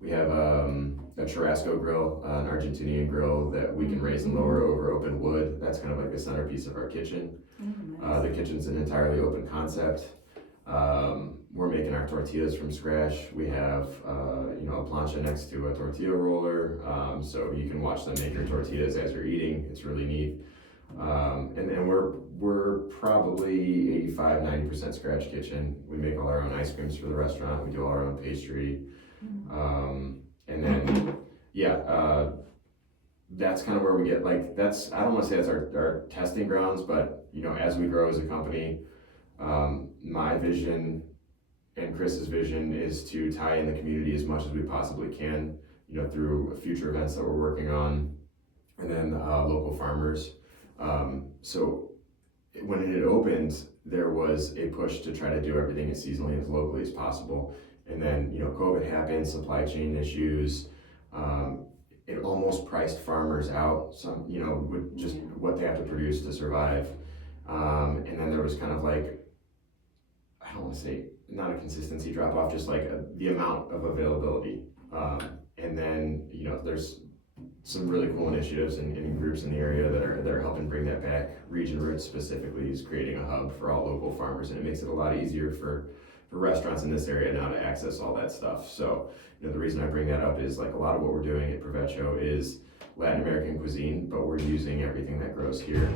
we have a churrasco grill, an Argentinian grill that we can raise and lower over open wood. That's kind of like the centerpiece of our kitchen. Nice. The kitchen's an entirely open concept. We're making our tortillas from scratch. We have, a plancha next to a tortilla roller, so you can watch them make your tortillas as you're eating. It's really neat. And we're probably 85-90% scratch kitchen. We make all our own ice creams for the restaurant. We do all our own pastry. And then, that's kind of where we get like, I don't want to say that's our testing grounds, but, as we grow as a company, my vision and Chris's vision is to tie in the community as much as we possibly can, through future events that we're working on, and then local farmers. So when it had opened, there was a push to try to do everything as seasonally as locally as possible. And then, COVID happened, supply chain issues. It almost priced farmers out, some, with just what they have to produce to survive. And then there was kind of like, I don't want to say not a consistency drop off, just like the amount of availability. And then, there's some really cool initiatives and groups in the area that are helping bring that back. Region Roots specifically is creating a hub for all local farmers, and it makes it a lot easier for restaurants in this area now to access all that stuff. So, the reason I bring that up is like a lot of what we're doing at Provecho is Latin American cuisine, but we're using everything that grows here.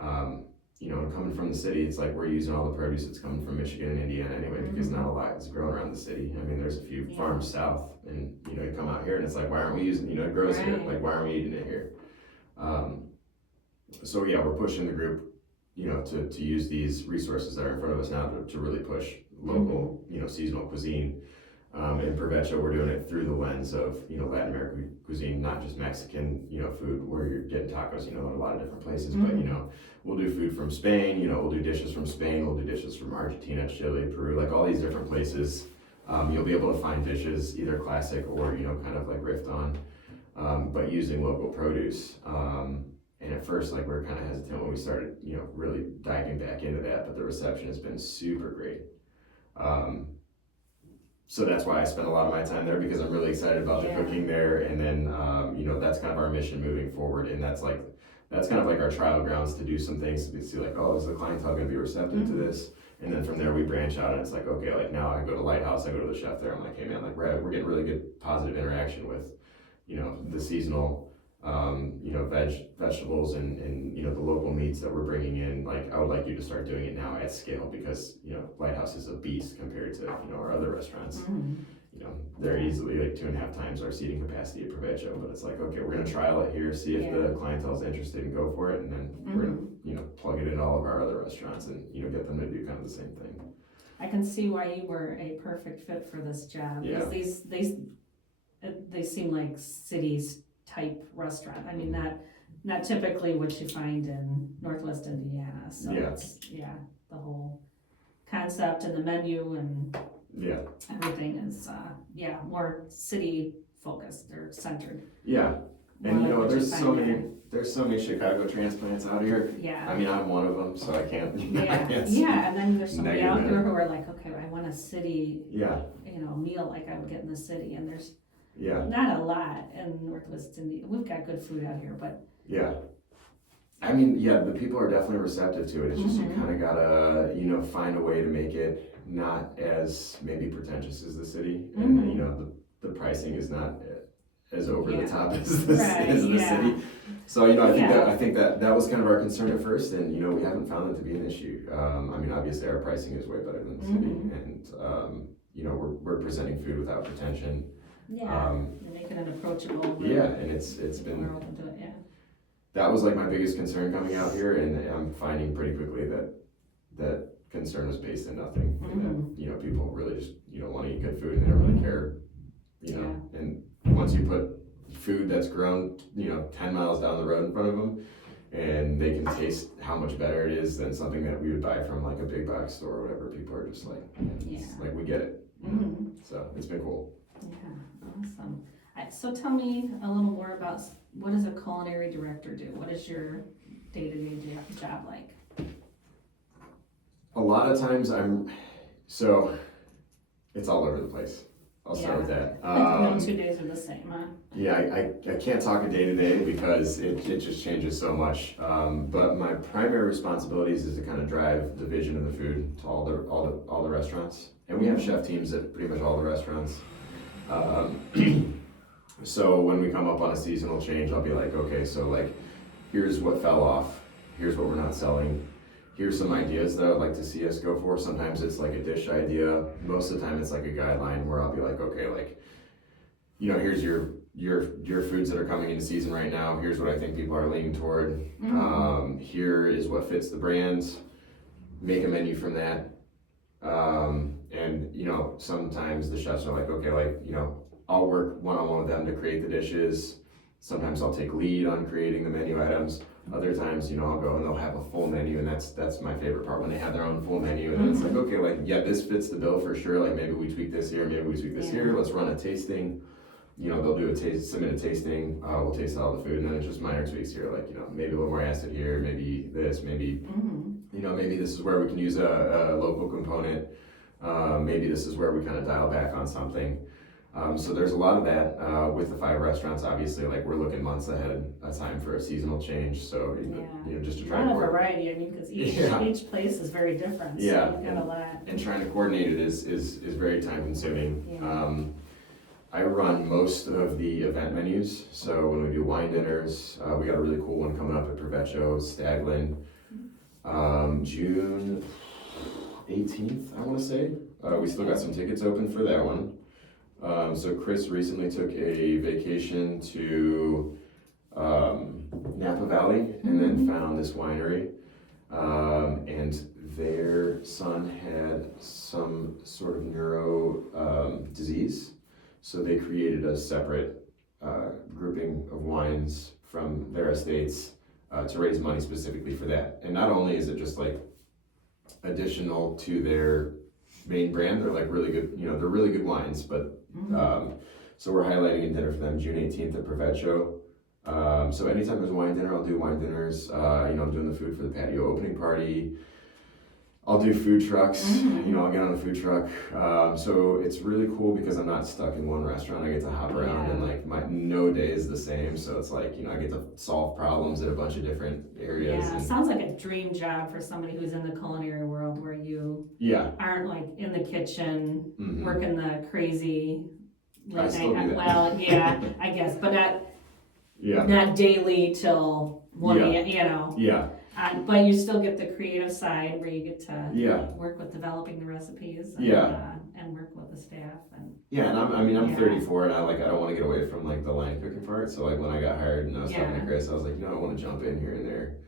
And coming from the city, it's like we're using all the produce that's coming from Michigan and Indiana anyway, because not a lot is grown around the city. I mean, there's a few farms south, and you come out here and it's like, why aren't we using, it grows here, like why aren't we eating it here? So yeah, we're pushing the group, to use these resources that are in front of us now to really push local, seasonal cuisine. In Provecho, we're doing it through the lens of, Latin American cuisine, not just Mexican, food where you're getting tacos, in a lot of different places, but, we'll do food from Spain, we'll do dishes from Spain, we'll do dishes from Argentina, Chile, Peru, like all these different places. You'll be able to find dishes either classic or, kind of like riffed on, but using local produce. And at first, like, we were kind of hesitant when we started, really diving back into that, but the reception has been super great. So that's why I spend a lot of my time there, because I'm really excited about the cooking there. And then, that's kind of our mission moving forward. And that's kind of like our trial grounds to do some things to see like, oh, is the clientele going to be receptive to this? And then from there we branch out, and it's like, okay, like now I go to Lighthouse, I go to the chef there. I'm like, hey man, like we're getting really good positive interaction with, the seasonal, vegetables and the local meats that we're bringing in. Like, I would like you to start doing it now at scale, because, Lighthouse is a beast compared to, our other restaurants. They're easily like 2.5 times our seating capacity at Provecho, but it's like, okay, we're gonna trial it here, see if the clientele is interested and go for it, and then we're gonna, plug it in all of our other restaurants and, get them to do kind of the same thing. I can see why you were a perfect fit for this job, because they seem like cities type restaurant. I mean, not typically what you find in Northwest Indiana. So it's the whole concept and the menu and everything is more city focused or centered. Yeah. And you know, What there's find so there. many, there's so many Chicago transplants out here. Yeah. I mean, I'm one of them, so I can't. I Yeah, can't yeah, and then there's somebody out negative there who are like, okay, I want a city, Yeah, meal like I would get in the city, and there's yeah, not a lot in Northwest Indiana. We've got good food out here, but yeah. I mean, yeah, the people are definitely receptive to it. It's just you kind of gotta, find a way to make it not as maybe pretentious as the city, and the pricing is not as over the top as the city. So I think that was kind of our concern at first, and we haven't found it to be an issue. I mean, obviously our pricing is way better than the city, and we're presenting food without pretension. Yeah, you're making it approachable. Yeah, and it's been. We're open to it, yeah. That was like my biggest concern coming out here, and I'm finding pretty quickly that concern was based in nothing. And that, people really just want to eat good food and they don't really care. And once you put food that's grown 10 miles down the road in front of them, and they can taste how much better it is than something that we would buy from like a big box store or whatever, people are just like, like we get it. So it's been cool. Yeah, awesome. So tell me a little more about, what does a culinary director do? What is your day-to-day job like? A lot of times it's all over the place. I'll start with that. No 2 days are the same, huh? Yeah, I can't talk a day to day because it just changes so much. But my primary responsibilities is to kind of drive the vision of the food to all the restaurants, and we have chef teams at pretty much all the restaurants. So when we come up on a seasonal change, I'll be like, okay, so like, here's what fell off, here's what we're not selling, here's some ideas that I would like to see us go for. Sometimes it's like a dish idea. Most of the time it's like a guideline where I'll be like, okay, like, here's your foods that are coming into season right now. Here's what I think people are leaning toward. Here is what fits the brands. Make a menu from that. And sometimes the chefs are like, okay, like, I'll work one-on-one with them to create the dishes. Sometimes I'll take lead on creating the menu items. Other times, I'll go and they'll have a full menu, and that's my favorite part, when they have their own full menu, and then it's like, okay, like, yeah, this fits the bill for sure. Like, maybe we tweak this here, maybe we tweak this here. Let's run a tasting. They'll do submit a tasting. We'll taste all the food, and then it's just minor tweaks here, like, maybe a little more acid here, maybe this, maybe, maybe this is where we can use a local component. Maybe this is where we kind of dial back on something. So there's a lot of that with the 5 restaurants. Obviously, like, we're looking months ahead of time for a seasonal change. So just to try to variety. I mean, because each place is very different. So you've got a lot. And trying to coordinate it is very time consuming. Yeah. I run most of the event menus. So when we do wine dinners, we got a really cool one coming up at Provecho, Stagland, June 18th, I want to say. We still got some tickets open for that one. So Chris recently took a vacation to Napa Valley and then found this winery, and their son had some sort of neuro disease, so they created a separate grouping of wines from their estates to raise money specifically for that. And not only is it just like additional to their main brand, they're like really good, they're really good wines, but so we're highlighting a dinner for them June 18th at Provecho. So anytime there's a wine dinner, I'll do wine dinners. I'm doing the food for the patio opening party. I'll do food trucks. I'll get on a food truck. So it's really cool because I'm not stuck in one restaurant. I get to hop around and like no day is the same. So it's like, I get to solve problems at a bunch of different areas. Yeah, sounds like a dream job for somebody who's in the culinary world, where you aren't like in the kitchen working the crazy late night. Well, yeah, I guess, but not daily till 1 a.m. But you still get the creative side where you get to work with developing the recipes and work with the staff. And I'm 34 and I don't want to get away from like the line cooking part. So like when I got hired and I was talking to Chris, I was like, I want to jump in here and there,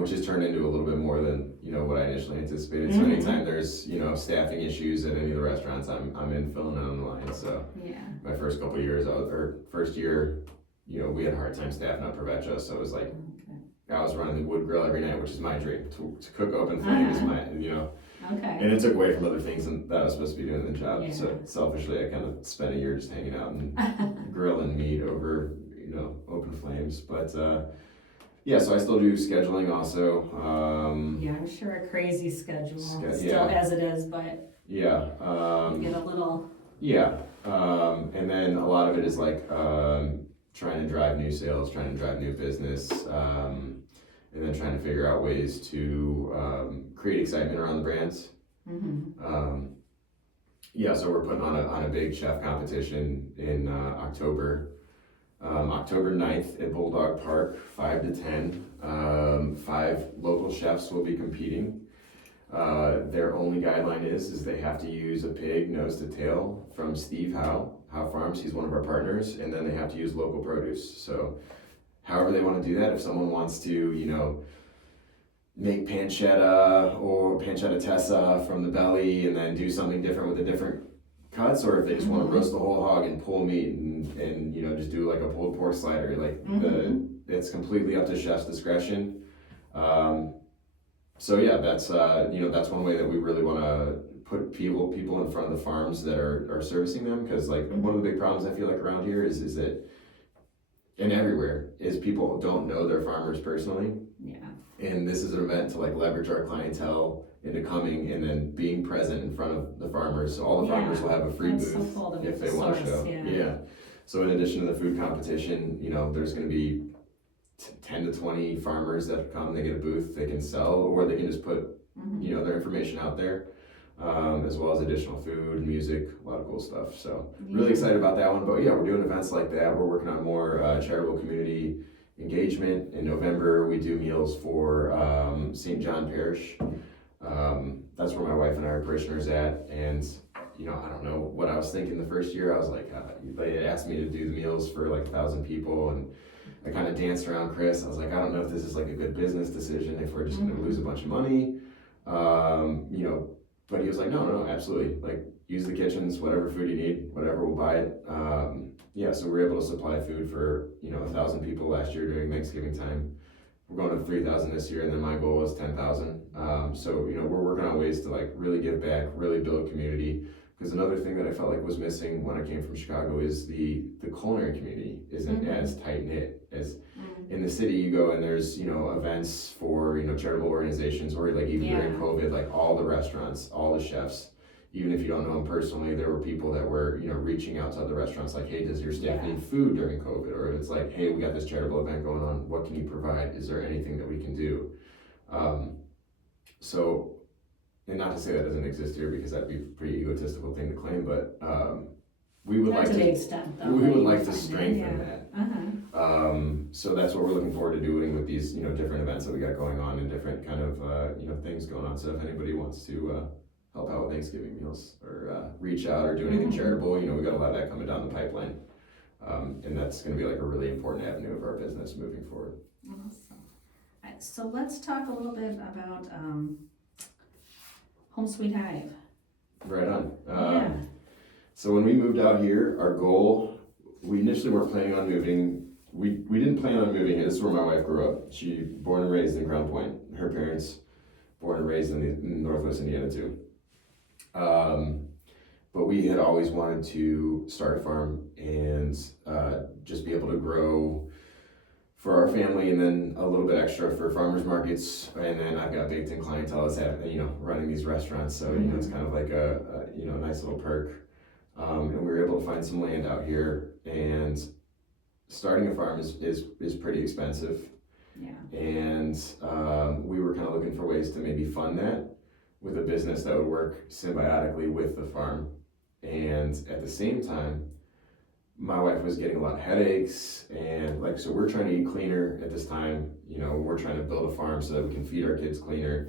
which has turned into a little bit more than what I initially anticipated. So anytime there's staffing issues at any of the restaurants, I'm in filling in on the line. So my first couple of years, first year, we had a hard time staffing up Provecho, so it was like. I was running the wood grill every night, which is my dream. To cook open flame is my, Okay. And it took away from other things that I was supposed to be doing in the job. So selfishly, I kind of spent a year just hanging out and grilling meat over, open flames. But yeah, so I still do scheduling also. Yeah, I'm sure a crazy schedule still yeah. as it is, but Yeah. you get a little. Yeah. And then a lot of it is like trying to drive new sales, trying to drive new business, and then trying to figure out ways to create excitement around the brands. Yeah, so we're putting on a big chef competition in October. October 9th at Bulldog Park, 5 to 10. 5 local chefs will be competing. Their only guideline is they have to use a pig nose to tail from Steve Howe Farms. He's one of our partners, and then they have to use local produce. So however they want to do that, if someone wants to, make pancetta or pancetta tessa from the belly and then do something different with the different cuts, or if they just want to roast the whole hog and pull meat and just do like a pulled pork slider, like it's completely up to chef's discretion. So yeah, that's that's one way that we really want to put people in front of the farms that are servicing them, because like one of the big problems I feel like around here is that, and everywhere, is people don't know their farmers personally. Yeah. And this is an event to like leverage our clientele into coming and then being present in front of the farmers. So all the farmers will have a free booth if they want to show. Yeah. So in addition to the food competition, there's going to be 10 to 20 farmers that come. They get a booth they can sell, or they can just put their information out there, as well as additional food, music, a lot of cool stuff. So really excited about that one. But yeah, we're doing events like that. We're working on more charitable community engagement. In November, we do meals for St. John Parish. That's where my wife and I are parishioners at. And I don't know what I was thinking the first year. I was like, they had asked me to do the meals for like 1,000 people, and I kind of danced around Chris. I was like, I don't know if this is like a good business decision, if we're just going to lose a bunch of money, but he was like, no, absolutely. Like, use the kitchens, whatever food you need, whatever, we'll buy it. Yeah, so we're able to supply food for, 1,000 people last year during Thanksgiving time. We're going to 3,000 this year, and then my goal is 10,000. So, we're working on ways to like really give back, really build community. Because another thing that I felt like was missing when I came from Chicago is the culinary community isn't as tight knit as in the city. You go and there's events for charitable organizations, or like even during COVID, like all the restaurants, all the chefs, even if you don't know them personally, there were people that were reaching out to other restaurants like, hey, does your staff need food during COVID? Or if it's like, hey, we got this charitable event going on, what can you provide? Is there anything that we can do? So. And not to say that doesn't exist here, because that'd be a pretty egotistical thing to claim, but we would like to strengthen that. So that's what we're looking forward to doing with these different events that we got going on, and different kind of things going on. So if anybody wants to help out with Thanksgiving meals, or reach out or do anything charitable, we got a lot of that coming down the pipeline, and that's going to be like a really important avenue of our business moving forward. Awesome. So let's talk a little bit about Home Sweet Hive. Right on. So when we moved out here, our goal, we initially weren't planning on moving. We didn't plan on moving here. This is where my wife grew up. She born and raised in Ground Point. Her parents born and raised in Northwest Indiana too. But we had always wanted to start a farm and just be able to grow for our family, and then a little bit extra for farmers markets. And then I've got baked in clientele that's running these restaurants. So, it's kind of like a nice little perk. And we were able to find some land out here, and starting a farm is pretty expensive. Yeah. And we were kind of looking for ways to maybe fund that with a business that would work symbiotically with the farm. And at the same time, my wife was getting a lot of headaches, and so we're trying to eat cleaner at this time. We're trying to build a farm so that we can feed our kids cleaner.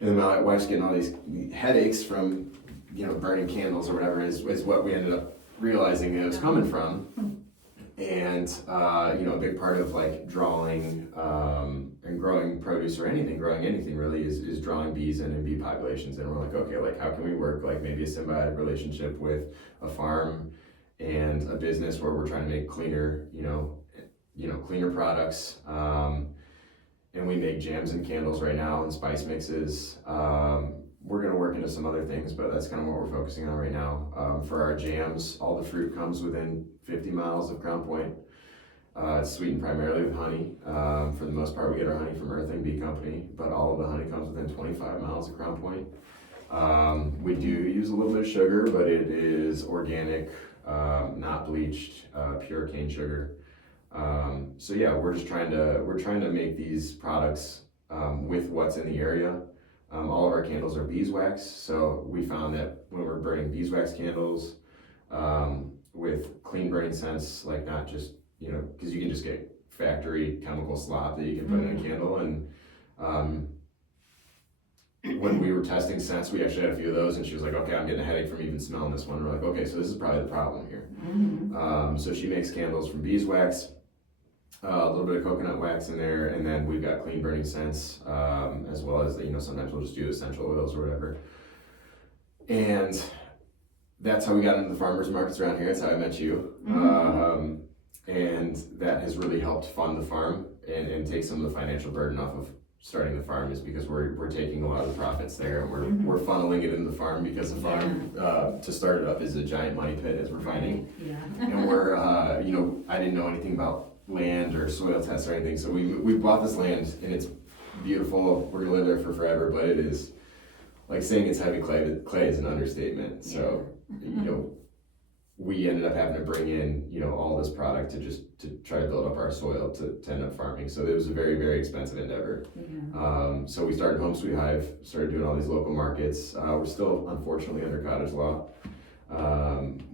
And then my wife's getting all these headaches from, burning candles or whatever is what we ended up realizing it was coming from. And, a big part of like drawing and growing produce, or growing anything really, is drawing bees in and bee populations. And we're like, okay, like how can we work like maybe a symbiotic relationship with a farm and a business where we're trying to make cleaner, cleaner products. And we make jams and candles right now, and spice mixes. We're gonna work into some other things, but that's kind of what we're focusing on right now. For our jams, all the fruit comes within 50 miles of Crown Point. It's sweetened primarily with honey. For the most part, we get our honey from Earth and Bee Company, but all of the honey comes within 25 miles of Crown Point. We do use a little bit of sugar, but it is organic, not bleached, pure cane sugar. So yeah, we're trying to make these products with what's in the area. All of our candles are beeswax, so we found that when we're burning beeswax candles with clean burning scents, like not just, because you can just get factory chemical slop that you can put in a candle, and when we were testing scents, we actually had a few of those, and she was like, okay, I'm getting a headache from even smelling this one. We're like, okay, so this is probably the problem here. So she makes candles from beeswax, a little bit of coconut wax in there, and then we've got clean burning scents, as well as, sometimes we'll just do essential oils or whatever. And that's how we got into the farmers markets around here. That's how I met you. And that has really helped fund the farm and take some of the financial burden off of starting the farm, is because we're taking a lot of the profits there, and we're funneling it into the farm, because the farm to start it up is a giant money pit, as we're finding. And we're I didn't know anything about land or soil tests or anything, so we bought this land, and it's beautiful. We're gonna live there for forever, but it is like saying it's heavy clay is an understatement. So we ended up having to bring in all this product to try to build up our soil to end up farming. So it was a very, very expensive endeavor. So we started Home Sweet Hive, started doing all these local markets. We're still unfortunately under cottage law,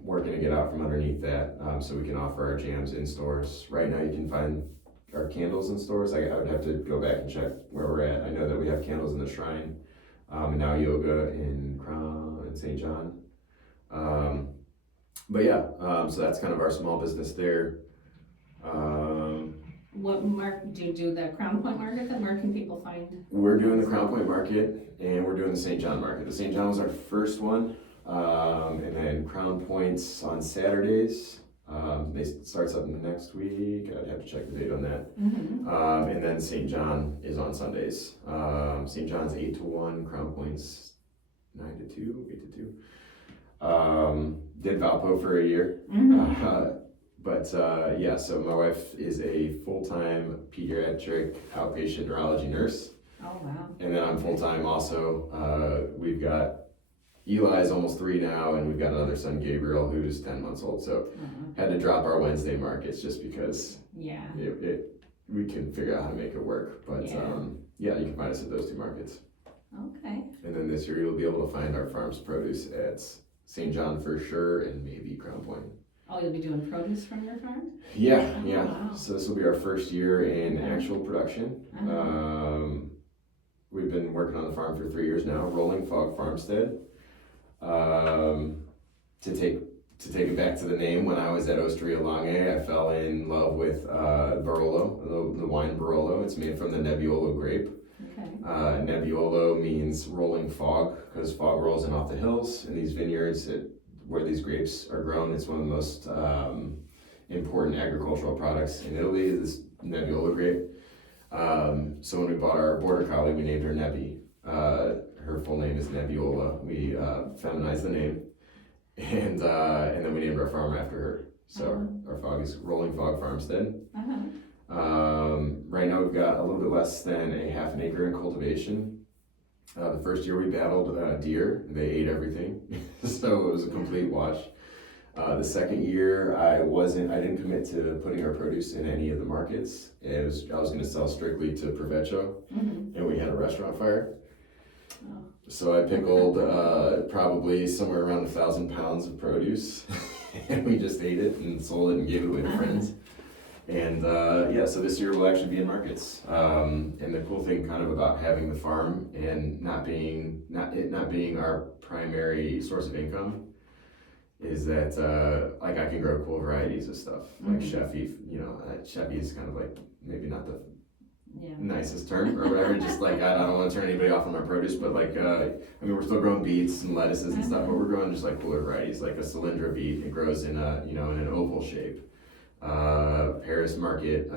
working to get out from underneath that, so we can offer our jams in stores. Right now you can find our candles in stores. I would have to go back and check where we're at. I know that we have candles in the Shrine, and now yoga in Crown and St. John. But yeah, so that's kind of our small business there. What do you do the Crown Point market? Then where can people find? We're doing the Crown Point market, and we're doing the St. John market. The St. John was our first one, and then Crown Point's on Saturdays. They starts up next week. I'd have to check the date on that. And then St. John is on Sundays. St. John's 8 to 1. Crown Point's 9 to 2, 8 to 2. Did Valpo for a year. So my wife is a full-time pediatric outpatient neurology nurse. Oh, wow. And then I'm full-time also. We've got Eli's almost 3 now, and we've got another son, Gabriel, who's 10 months old. So had to drop our Wednesday markets just because we can figure out how to make it work. But you can find us at those 2 markets. Okay. And then this year you'll be able to find our farm's produce at St. John for sure, and maybe Crown Point. Oh, you'll be doing produce from your farm? Yeah. Wow. So this will be our first year in actual production. We've been working on the farm for 3 years now, Rolling Fog Farmstead. To take it back to the name, when I was at Osteria Lange, I fell in love with Barolo, the wine Barolo. It's made from the Nebbiolo grape. Nebbiolo means rolling fog, because fog rolls in off the hills. In these vineyards where these grapes are grown, it's one of the most important agricultural products in Italy, this Nebbiolo grape. So when we bought our border collie, we named her Nebby. Her full name is Nebbiola. We feminized the name, and then we named our farm after her. So our fog is Rolling Fog Farmstead. Right now we've got a little bit less than a half an acre in cultivation. The first year we battled deer. They ate everything, so it was a complete wash. The second year I didn't commit to putting our produce in any of the markets. I was going to sell strictly to Provecho, and we had a restaurant fire. So I pickled probably somewhere around 1,000 pounds of produce, and we just ate it and sold it and gave it away to friends. And so this year we'll actually be in markets. And the cool thing kind of about having the farm and not being our primary source of income is that I can grow cool varieties of stuff. Like Chefy, Chefy is kind of like maybe not the nicest term or whatever, just like I don't want to turn anybody off on my produce, but we're still growing beets and lettuces and stuff, but we're growing just like cooler varieties, like a cylindra beet. It grows in in an oval shape. Paris market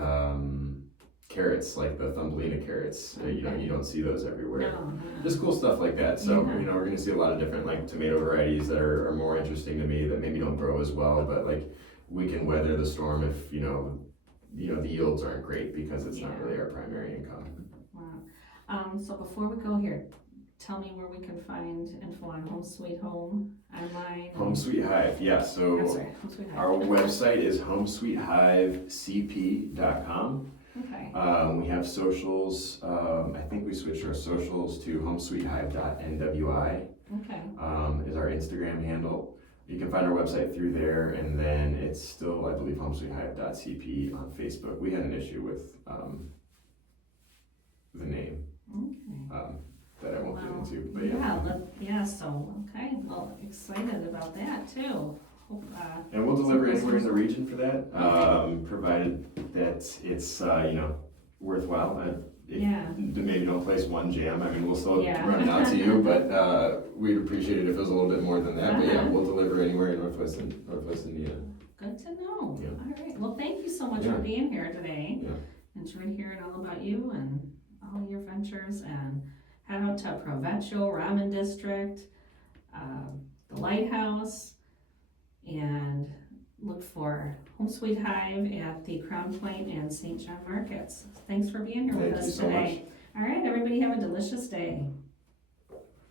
carrots, like the Thumbelina carrots, you don't see those everywhere. Just cool stuff like that. So we're gonna see a lot of different like tomato varieties that are more interesting to me, that maybe don't grow as well, but like we can weather the storm if you know, the yields aren't great because it's not Yeah. really our primary income. Wow. So before we go here, tell me where we can find info on Home Sweet Home online. Home Sweet Hive, yeah, so I'm sorry, Home Sweet Hive. our website is homesweethivecp.com. Okay. We have socials. I think we switched our socials to homesweethive.nwi Okay. is our Instagram handle. You can find our website through there, and then it's still, I believe, homesweethive.cp on Facebook. We had an issue with the name Okay. that I won't get Wow. into, but Okay, well, excited about that too. Hope, And we'll deliver anywhere in the region for that, provided that it's, you know, worthwhile. Maybe don't place one jam. I mean, we'll still run it out to you, but we'd appreciate it if it was a little bit more than that. But yeah, we'll deliver anywhere in Northwest Indiana. Good to know. Yeah. All right. Well, thank you so much for being here today. Yeah. Enjoyed hearing all about you and all your ventures. And head out to Provecho, Ramen District, the Lighthouse, and look for Home Sweet Hive at the Crown Point and St. John markets. Thanks for being here with us today. Thank you so much. All right, everybody have a delicious day.